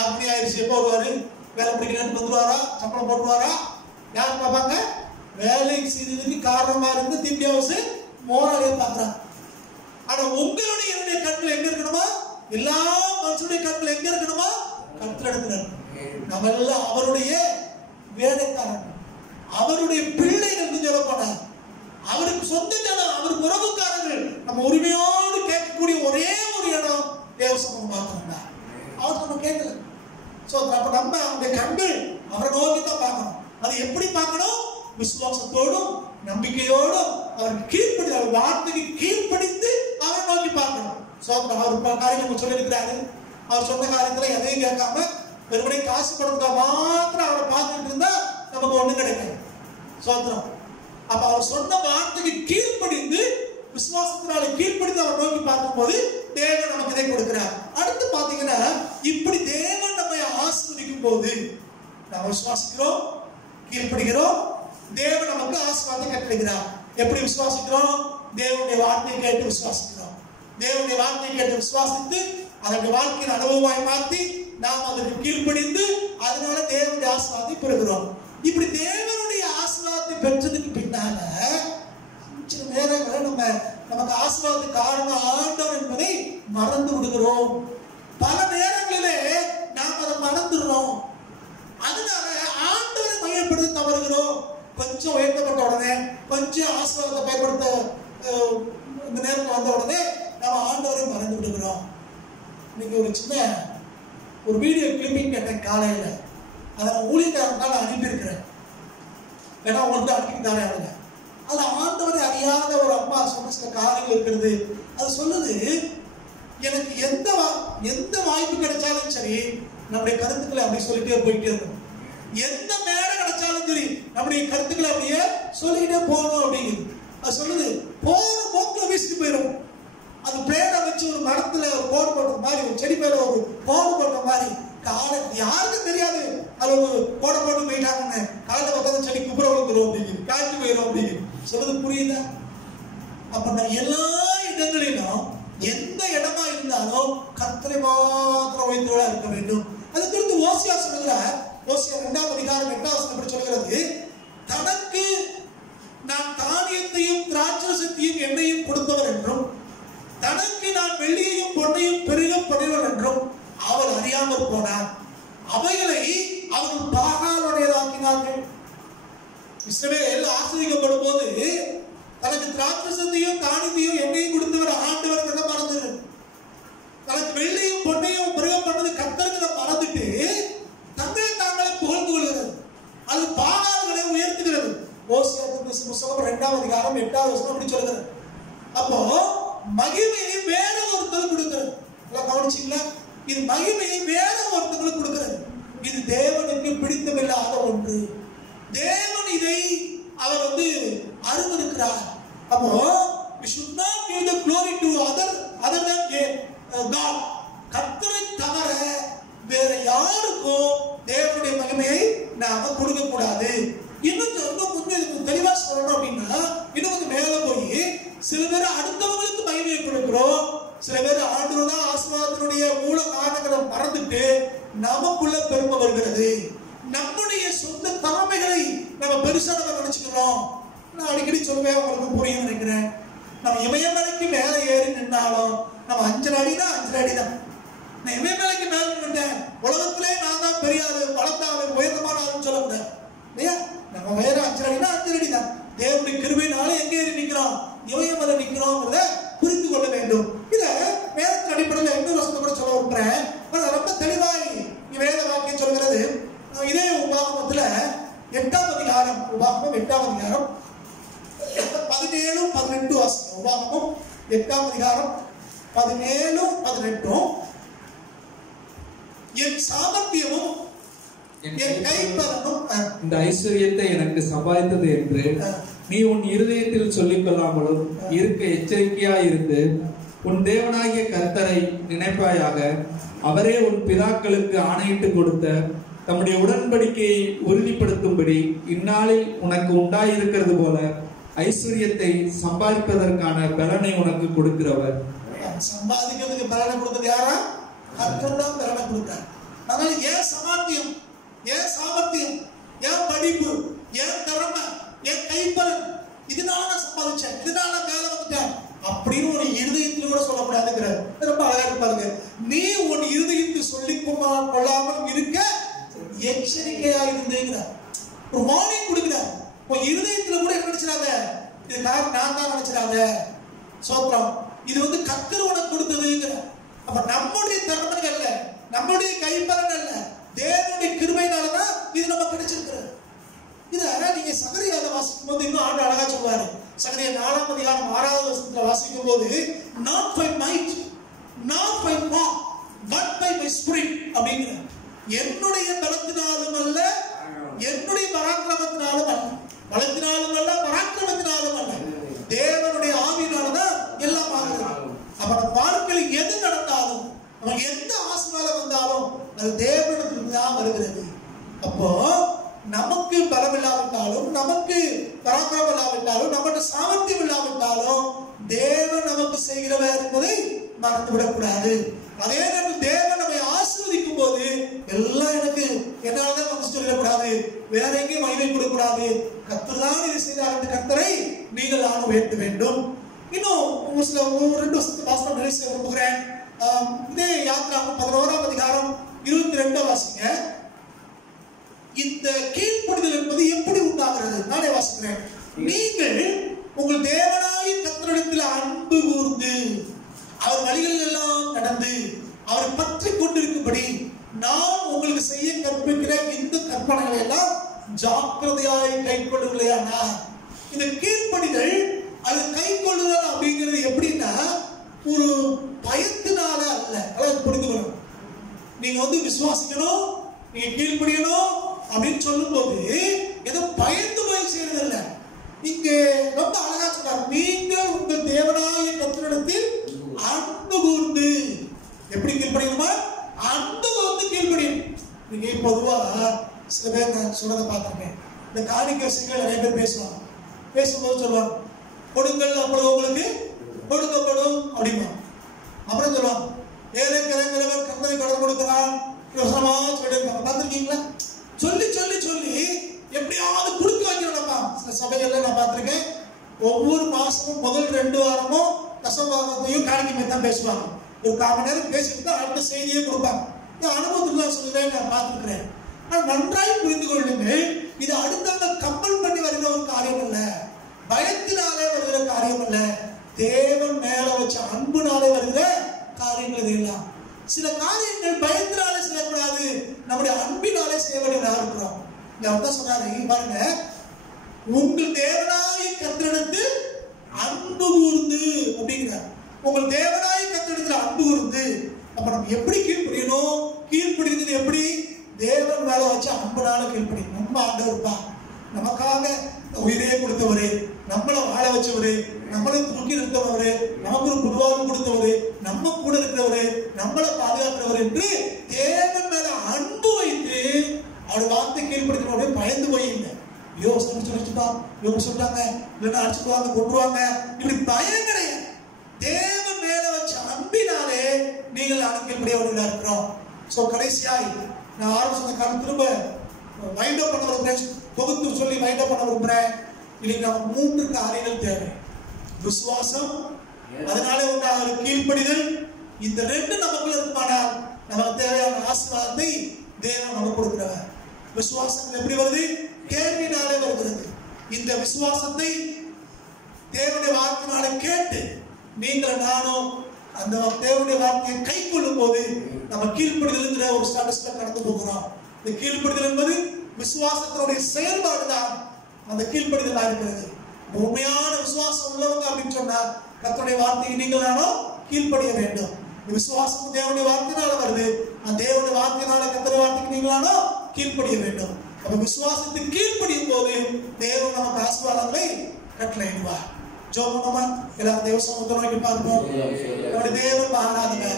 அப்படி ஆயிடுச்சு, எப்போ வருவாரு? வேலை பிடிக்கிறேன்னு வந்துருவாரா? சம்பளம் போட்டுருவாரா? யார் பார்ப்பாங்க? வேலைக்கு செய்ததுக்கு காரணமா இருந்து தீம்பியாசு மோராலே பார்க்கிறான். ஆனா உங்களுடைய என்னுடைய கண்கள் எங்க இருக்கணுமா? எல்லா மனுஷனுடைய கண்கள் எங்க இருக்கணுமா? கர்த்தரிடத்துல. நம்ம எல்லாம் அவருடைய வேலைக்காரன், அவருடைய பிள்ளைகள் சொல்ல போனார். அவருக்கு சொந்த ஜனம், அவருக்கு உறவுக்காரர்கள். நம்ம உரிமையோடு கேட்கக்கூடிய ஒரே ஒரு இடம் தேவசமம் பார்க்கணும். அவர் நம்ம கேட்கல. அப்ப நம்ம அவருடைய கண்கள் அவரை நோக்கி தான் பார்க்கணும். அது எப்படி பார்க்கணும்? விசுவாசத்தோடும் நம்பிக்கையோடும் அவருக்கு கீழ்ப்படி, அவர் வார்த்தைக்கு கீழ்ப்படிந்து அவரை நோக்கி பார்க்கணும். அவர் காரியம் சொல்லியிருக்கிறாரு. அவர் சொன்ன காரியத்துல எதையும் கேட்காம வெறுமனே காசு கொடுத்தா மாத்திரம் அவரை பார்த்துட்டு இருந்தா நமக்கு ஒண்ணு கிடைக்காது. சோத்திரம். அப்ப அவர் சொன்ன வார்த்தைக்கு கீழ்ப்படிந்து விசுவாசத்தினால கீழ்ப்படிந்து அவர் நோக்கி பார்க்கும் போது தேவன் நமக்கு இதை கொடுக்கிறார். அடுத்து பாத்தீங்கன்னா, இப்படி தேவன் நம்மை ஆசீர்வதிக்கும் போது நாம் விசுவாசிக்கிறோம், கீழ்ப்படுகிறோம், தேவன் நமக்கு ஆசீர்வாதம் கட்டளையிடுகிறார். எப்படி விசுவாசிக்கிறோம்? தேவனுடைய வார்த்தையை கேட்டு விசுவாசிக்கிறோம். தேவனுடைய வார்த்தையை கேட்டு விசுவாசித்து அதனுடைய வாழ்க்கையின் அனுபவமாய் மாற்றி நாம் அதற்கு கீழ்ப்படிந்து அதனால தேவனுடைய ஆசீர்வாதத்தை பெறுகிறோம். இப்படி தேவனுடைய ஆசீர்வாதத்தை பெற்றதுக்கு பின்னால சில நேரங்களில் நமக்கு ஆசீர்வாதத்துக்கு காரணம் ஆண்டவர் என்பதை மறந்து விடுகிறோம். பல நேரங்களிலே நாம் அதை மறந்துடுறோம். அதனால ஆண்டவரை மையப்படுத்த தவறுகிறோம். கொஞ்சம் உயர்த்தப்பட்ட உடனே, கொஞ்சம் ஆசீர்வாதத்தை பயன்படுத்த இந்த நேரத்தில் வந்த உடனே நம்ம ஆண்டவரை மறந்து விடுகிறோம். இன்னைக்கு ஒரு சின்ன ஒரு வீடியோ கிளிப்பிங் கேட்டேன் காலையில். அதை நான் ஊழியக்காரனால அனுப்பியிருக்கிறேன். ஏன்னா உங்களுக்கு அனுப்பிட்டாரே அவங்க. அதில் ஆண்டவரை அறியாத ஒரு அம்மா சொன்ன சில காரியங்கள் இருக்கிறது. அது சொல்லுது, எனக்கு எந்த வாய்ப்பு கிடைச்சாலும் சரி நம்முடைய கருத்துக்களை அப்படி சொல்லிட்டே போயிட்டே இருக்கணும். எந்த மேடை கிடைச்சாலும் சரி நம்முடைய கருத்துக்களை அப்படியே சொல்லிக்கிட்டே போகணும் அப்படிங்குது. அது சொல்லுது, போன போக்கில் வீசிட்டு போயிடும். அது பிளேடை வச்சு ஒரு மரத்துல ஒரு கோடு போட்ட மாதிரி, ஒரு செடி மேல ஒரு கோடு போட்ட மாதிரி, யாருக்கும் தெரியாது அது ஒரு கோடை போட்டு போயிட்டாங்கன்னு. காலையில் பார்த்தா செடி குப்புற விழுந்துடும் அப்படிங்குது, காய்ச்சி போயிடும் அப்படிங்குது. சொல்றது புரியுதா? அப்ப நான் எல்லா இடங்களிலும் எந்த இடமா இருந்தாலும் கர்த்தரை மாத்திரம் வைத்தவளா இருக்க வேண்டும். அது குறித்து ஓசியா சொல்லுகிறார். ஓசியா 2ஆம் அதிகாரம் 8ஆம் வசனம் இப்படி சொல்கிறது, தனக்கு நான் தானியத்தையும் திராட்சரசத்தையும் எண்ணெயும் கொடுத்தவர் என்றும் தனக்கு நான் வெள்ளியையும் பொன்னையும் பெருக பண்ணினவர் என்றும் அவள் அறியாமல் போனார். அவைகளை அவர்கள் பாகாலுடையதாக்கினார்கள். இஸ்ரவேல் ஆசீர்வதிக்கப்படும் போது தனக்கு திராட்சரசத்தையும் தானியத்தையும் எண்ணெயும் கொடுத்தவர் ஆண்டவர் மறந்தது. தனக்கு வெள்ளியும் பொன்னையும் பெருக பண்ணது கர்த்தருக்கு மறந்துட்டு தங்களை தாங்களே புகழ்ந்து கொள்கிறது. அது பாகால்களை உயர்த்துகிறது. ஓசியா புத்தகம் 2ஆம் அதிகாரம் 8ஆம் வசனம் அப்படி சொல்லுகிறது. அப்போ மகிமையை வேற ஒருத்தருக்கு கொடுக்கிறது. கவனிச்சிங்களா? இது மகிமையை வேற ஒருத்தருக்கு கொடுக்கிறது. இது தேவனுக்கு பிடித்தமில்லாத ஒன்று. தேவன் இதை அவர் அருவருக்கிறார். அப்போ we should not give the glory to other than God. கர்த்தரை தவிர வேற யாருக்கும் தேவனுடைய மகிமையை நாம கொடுக்க கூடாது. இன்னும் தெளிவா சொல்லணும் அப்படின்னா, இன்னும் கொஞ்சம் மேல போய் சில பேர் அடுத்தவங்களுக்கு மகிமையை கொடுக்கிறோம். சில பேர் ஆண்டவரோட ஆசீர்வாதத்தினுடைய மூல காரணங்களை மறந்துட்டு நமக்குள்ள பெருமை வருகிறது. நம்முடைய சொந்த திறமைகளை நம்ம பெருசா நம்ம நினைச்சுக்கிறோம். நான் அடிக்கடி சொல்லுவேன், உங்களுக்கு புரியும் நினைக்கிறேன். நம்ம இமயமலைக்கு மேல ஏறி நின்னாலும் நம்ம 5 அடினா 5 அடி தான். நான் இமயமலைக்கு மேல நின்றுட்டேன், உலகத்திலே நான் தான் பெரிய ஆளு, வளர்ந்தாளு, உயர்ந்தமான ஆளுன்னு சொல்ல முடியாது இல்லையா? நம்ம வேற 5 அடினா 5 அடி தான். தேவனுடைய கிருபையினால எங்க ஏறி நிக்கிறோம்? இமயமலை நிக்கிறோம்ங்கிறத புரிந்து கொள்ள வேண்டும். இத வேதத்தின் அடிப்படையில் இன்னொரு வசனத்தை கூட சொல்ல விட்டுறேன். ரொம்ப தெளிவாய் வேத வாக்கியம் சொல்கிறது. இதே உபாகமத்துல 8ஆம் அதிகாரம், உபாகமம் 8ஆம் அதிகாரம் 17-18 வாசகம். உபாகமம் 8ஆம் அதிகாரம் 17-18. என் சாமர்த்தியமும் என் கைப்பலனும் இந்த ஐஸ்வர்யத்தை எனக்கு சம்பாதித்தது என்று நீ உன் இருதயத்தில் சொல்லிக் கொள்ளாமலும் இருக்க எச்சரிக்கையாய் இருந்து உன் தேவனாகிய கர்த்தரை நினைப்பாயாக. அவரே உன் பிதாக்களுக்கு ஆணையிட்டு கொடுத்த தம்முடைய உடன்படிக்கையை உறுதிப்படுத்தும்படி இந்நாளில் உனக்கு உண்டாயிருக்கிறது போல ஐஸ்வர்யத்தை சம்பாதிப்பதற்கான பலனை உனக்கு கொடுக்கிறவர். சம்பாதிக்கிறதுக்கு பலனை கொடுத்தது யாரா? கர்த்தர் தான் பலனை கொடுத்தார். அதனால ஏன் சாமர்த்தியம், ஏன் சாமர்த்தியம், ஏன் படிப்பு, ஏன் திறமை, ஏன் கைப்பலன், இதனால நான் சம்பாதிச்சேன், இதனால நான் மேல வந்துட்டேன் அப்படின்னு ஒரு இருதயத்தில் கூட சொல்லக்கூடாதுங்கிற ரொம்ப அழகா இருப்பாருங்க. நீ உன் இருதயத்தில் சொல்லிக் கொள்ளாமல் இருக்க எச்சரிக்கையா இருந்தேங்கிறார். ஒரு வார்னிங் கொடுக்கிறார். உன் இருதயத்துல கூட நினைச்சிடாத, இது நான் தான் நினைச்சிடாத. சோத்திரம், இது கர்த்தர் உனக்கு கொடுத்ததுங்கிற. அப்ப நம்முடைய திறமைகள் அல்ல, நம்முடைய கைப்பலன் அல்ல, தேவனுடைய கிருபையினாலதான் இது நம்ம கிடைச்சிருக்கிறது. இத நீங்க சகரியால வாசிக்கும் போது இன்னும் ஆண்டு அழகா சொல்லுவாரு. சகரியா 4ஆம் அதிகாரம் 6வது வசனத்துல வாசிக்கும் போது, not by might, not by power, but by my spirit அப்படிங்கிற. என்னுடைய பலத்தினாலும் அல்ல, என்னுடைய பராக்கிரமத்தினாலும் அல்ல, பலத்தினாலும் அல்ல, பராக்கிரமத்தினாலும் அல்ல, தேவனுடைய ஆவியினாலதான் எல்லாம் ஆகிறது. அப்ப நம்ம வாழ்க்கையில் எது நடந்தாலும், நமக்கு எந்த ஆசீர்வாதம் வந்தாலும் அது தேவனிடத்திலிருந்து தான் வருகிறது. அப்போ நமக்கு பலம் இல்லாவிட்டாலும், நமக்கு பராக்கிரமம் இல்லாவிட்டாலும், நம்முடைய சாமர்த்தியம் இல்லாவிட்டாலும் தேவன் நமக்கு செய்கிறவர் என்பதை மறந்துவிடக் கூடாது. அதே நேரத்தில் தேவன் நம்மை ஆசீர்வதிக்கும் போது எல்லாம் எனக்கு என்னால்தான் நம்ம சொல்லிடக்கூடாது, வேற எங்கேயும் மகிமை கொடுக்கூடாது. கர்த்தர் தான் இதை செய்தார் என்று கர்த்தரை நீங்கள் நான் உயர்த்த வேண்டும். இன்னும் ஒரு சில 2 வருஷத்துக்கு வாசனம் நிறைவு செய்ய விரும்புகிறேன். இதே யாத்ராகமம் 11ஆம் அதிகாரம் 22 வாசிங்க. இந்த கீழ்ப்படிதல் என்பது எப்படி உண்டாகிறது? நானே ஜாக்கிரதையாய் கை கொள்ளுங்களையானா, இந்த கீழ்ப்படிதல் அது கை கொள்ளுதல் அப்படிங்கிறது எப்படின்னா ஒரு பயத்தினால அல்ல. அதாவது புரிந்துக்கணும். நீங்க விசுவாசிக்கணும், நீங்க கீழ்ப்படியணும் அப்படின்னு சொல்லும் போது ஏதோ பயந்து போய் செய்யறது இல்ல. இங்க ரொம்ப அழகா சொல்றாரு, நீங்கள் உங்கள் தேவனாய கர்த்தரிடத்தில் அன்பு கூர்ந்து. எப்படி கீழ்ப்படியணுமா? அன்பு கூர்ந்து கீழ்ப்படியணும். நீங்க பொதுவா சில பேர் நான் சொல்றதை பார்த்திருக்கேன். இந்த காணிக்கை விஷயங்கள் நிறைய பேர் பேசுவாங்க. பேசும்போது சொல்லுவாங்க, கொடுங்கள் அப்பொழுது உங்களுக்கு கொடுக்கப்படும் அப்படிமா. அப்புறம் சொல்லுவாங்க, ஏழை கிழங்கிறவர் கர்த்தரை கடன் கொடுக்கிறான் சொல்லியிருக்காங்க. பார்த்திருக்கீங்களா? சொல்லி சொல்லி சொல்லி எப்படியாவது கொடுக்க வைக்கிறோம்ப்பா. சில சபைகள்ல நான் பார்த்திருக்கேன், ஒவ்வொரு மாசமும் முதல் 2 வாரமும் தசமபாகத்தையும் காணிக்கை தான் பேசுவாங்க. ஒரு 1/4 மணி நேரம் பேசிட்டு தான் அடுத்த செய்தியே கொடுப்பாங்க. இந்த அனுபவத்துக்கு சொல்லுவேன், நான் பார்த்துருக்கிறேன். ஆனால் நன்றாய் புரிந்து கொள்ளுங்கள், இது அடுத்தவங்க கம்பல் பண்ணி வருகிற ஒரு காரியம் அல்ல, பயத்தினாலே வருகிற காரியம் அல்ல, தேவன் மேல வச்ச அன்புனாலே வருகிற காரியங்கள் இதெல்லாம். சில காரியங்கள் பயத்தினாலே செய்யக்கூடாது, நம்முடைய அன்பினாலே செய்ய வேண்டியதாக இருக்கிறோம். அவர் சொன்னாரு, பாருங்க, உங்கள் தேவனாய கர்த்தரிடத்தில் அன்பு கூர்ந்து அப்படிங்கிறார். உங்கள் தேவனாய கர்த்தரிடத்தில் அன்பு கூர்ந்து. அப்ப நம்ம எப்படி கீழ்ப்படியணும்? கீழ்ப்படிக்கிறது எப்படி? தேவன் மேல வச்ச அன்புனால கீழ்ப்படியணும். நம்ம ஆண்டவர்ப்பா, நமக்காக உயிரே கொடுத்தவரு, நம்மளை வாழ வச்சவரு, நம்மளை தூக்கி நிறுத்தவரு, நமக்கு ஒரு குடுவாரம் கொடுத்தவரு, நம்ம கூட இருக்கிறவரு, நம்மளை பாதுகாக்கிறவர் என்று தேவன் மேல அன்பு வைத்து அவர் வார்த்தை கீழ்ப்படுத்தினோட பயந்து போய் இல்லை. ஐயோ சொல்லிச்சுப்பா, இவங்க சொல்றாங்க, இல்லைன்னா அடிச்சுக்குவாங்க, கொண்டுருவாங்க, இப்படி பயம் கிடையாது. தேவன் மேல வச்ச அன்பினாலே நீங்கள் அனுப்பியபடியா இருக்கிறோம். சோ கடைசியாய் நான் ஆரம்பிச்ச காலம் திரும்ப வைண்ட் அப் பண்ண விரும்புறேன், தொகுத்து சொல்லி வைண்ட் அப் பண்ண விரும்புறேன். இன்னைக்கு நம்ம 3 காரியங்கள் தேவை. விசுவாசம், அதனாலே உண்டாகிற கீழ்ப்படிதல். இந்த 2 நமக்குள்ள இருக்குமானால் நமக்கு தேவையான ஆசீர்வாதத்தை தேவன் நமக்கு கொடுக்கிறவர். விசுவாசம் எப்படி வருது? கேள்வினாலே வருகிறது. இந்த விசுவாசத்தை தேவனுடைய வார்த்தையினாலே கேட்டு நீங்கள் நானும் அந்த தேவனுடைய வார்த்தையை கை கொள்ளும் போது நம்ம கீழ்ப்படிதல்ங்கிற ஒரு ஸ்டேட்டஸ்ல கடந்து போகிறோம். இந்த கீழ்ப்படிதல் என்பது விசுவாசத்தினுடைய செயல்பாடுதான் அந்த கீழ்ப்படிதலா இருக்கிறது. உண்மையான விசுவாசம் உள்ளவங்க அப்படின்னு சொன்னா கர்த்தருடைய வார்த்தையை நீங்கள் நானும் கீழ்ப்படிய வேண்டும். விசுவாசம் தேவனுடைய வார்த்தையினால வருது. அந்த தேவனுடைய வார்த்தையினால கர்த்தருடைய வார்த்தைக்கு நீங்களானோ கீழ்ப்படிய வேண்டும். அப்ப விசுவாசத்துக்கு கீழ்ப்படியும் போது தேவன் நமக்கு ஆசீர்வாதங்களை கட்டளையிடுவார். ஜோமனமா எல்லாரும் தேவ சமூகத்தை நோக்கி பார்ப்போம். நம்முடைய தேவன் மாறாதங்க,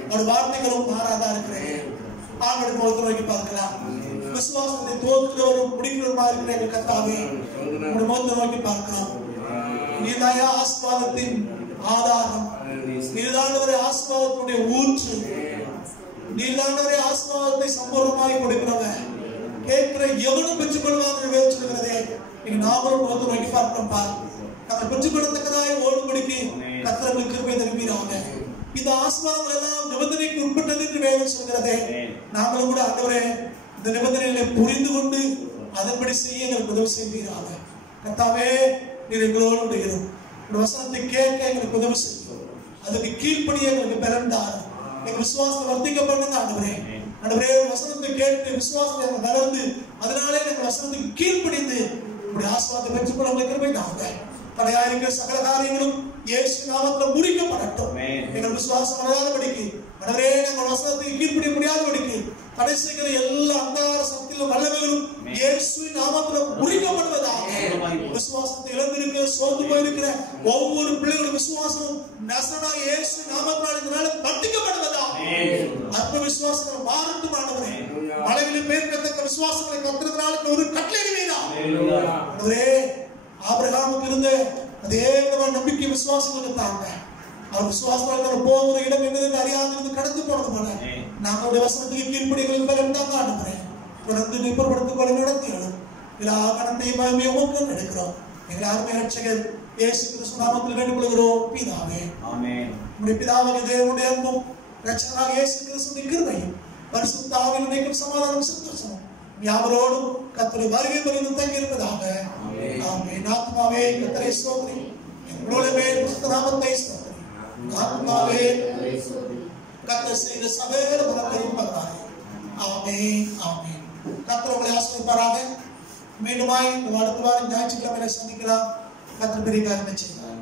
நம்முடைய வார்த்தைகளும் மாறாதா இருக்கிறேன். ஆண்களுக்கு ஒருத்தர் நோக்கி பார்க்கலாம். விசுவாசத்தை தோற்றுகிறவரும் முடிக்கிறவருமா இருக்கிற எங்கள் கர்த்தாவே, நம்முடைய முகத்தை நோக்கி பார்க்கலாம். நீதாய ஆசீர்வாதத்தின் ஆதாரம், நீதானவரே ஆசீர்வாதத்துடைய ஊற்று, நீதானவரே ஆசீர்வாதத்தை சம்பூர்ணமாய் கொடுக்கிறவன். கேட்கிற எவனும் பெற்றுக் கொள்வாங்க சொல்லுகிறதே. நீங்க நாமளும் முகத்தை நோக்கி பார்க்கிறோம்ப்பா. நாங்கள் பெற்றுக்கொள்ளத்தக்கதாய் ஓடுபடிக்கு கர்த்தருக்கு கிருபை தருவீராக. இந்த ஆசீர்வாதங்கள் எல்லாம் நிபந்தனைக்கு உட்பட்டது என்று வேதம் சொல்கிறதே. நாங்களும் கூட ஆண்டவரே இந்த நிபந்தனைகளை புரிந்து கொண்டு அதன்படி செய்ய எங்களுக்கு உதவி செய்வீராக. கர்த்தாவே, நீர் எங்களோடு இருக்கிறோம். ஒரு வசனத்தை கேட்க எங்களுக்கு உதவி செய்யும், அதுக்கு கீழ்ப்படிய எங்களுக்கு பலன்தார். எங்கள் விசுவாசத்தை வர்த்திக்கப்படுங்க ஆண்டவரே. ஆண்டவரே, வசனத்தை கேட்டு விசுவாசத்தை வளர்ந்து அதனாலே எங்கள் வசனத்துக்கு கீழ்ப்படிந்து இப்படி ஆசீர்வாதத்தை பெற்றுக்கொள்ள எங்களுக்கு கிருபை தாங்க. தடையாயிருக்கிற சகல காரியங்களும் இயேசு நாமத்தில் முறிக்கப்படட்டும். எங்கள் விசுவாசம் வளராதபடிக்கு, ஆண்டவரே, எங்கள் வசனத்துக்கு கீழ்ப்படிய முடியாதபடிக்கு தடை செய்கிற எல்லா அந்தார சக்தியிலும் வல்லமைகளும் இயேசு நாமத்தில் முறிக்கப்படுவதாக. விசுவாசத்தை இழந்திருக்கிற, சோர்ந்து போயிருக்கிற ஒவ்வொரு பிள்ளைகளும் விசுவாசமும் நசனாய் இயேசு நாமத்தினால் இந்த நாள் வர்த்திக்கப்படுவதாக. அற்ப விசுவாசங்கள் மாறட்டும் ஆண்டவரே. மலைகளில் மேற்கத்தக்க விசுவாசங்களை கத்திரத்தினால ஒரு கட்டளையிடுவீரா. ஆண்டவரே, ஆபிரகாமுக்கு இருந்த அதே விதமான நம்பிக்கை விசுவாசங்களுக்கு தாங்க. அவர் விசுவாசத்தால் போகிற இடம் என்னது அறியாதிருந்து கடந்து போனது போல நாங்களுடைய வசனத்துக்கு கீழ்ப்படிகளுக்கு பலன்தாங்க ஆண்டவரே. தொடர்ந்து நிற்படுத்திக் கொள்ள நடத்தியும் எல்லா கணத்தையும் மகிமையும் ஊக்கம் எடுக்கிறோம். எங்கள் அருமை ரட்சகர் இயேசு கிறிஸ்து நாமத்தில் வேண்டிக்கொள்கிறோம் பிதாவே. ஆமென். நம்முடைய பிதாவாகிய தேவனுடைய அன்பும் ரட்சகராக இயேசு கிறிஸ்துவின் கிருபையும் பரிசுத்த ஆவியின் இணைக்கும் சமாதானமும் சந்தோஷமும் யாவரோடும் கர்த்தருடைய வருகை வரைக்கும் தங்கி இருப்பதாக. ஆமென். ஆத்மாவே கர்த்தரை ஸ்தோத்திரி, என்னுடைய பரிசுத்த நாமத்தை ஸ்தோத்திரி. ஆத்மாவே கர்த்தர் செய்த சகல பலத்தையும் பலனாய். ஆமென். ஆமென். கர்த்தர் உங்களை ஆசீர்வதிப்பாராக. மீண்டுமாய் அடுத்த வாரம் ஞாயிற்றுக்கிழமையில சந்திக்கலாம். கர்த்தர் பெரிய காரியங்களை செய்வார்.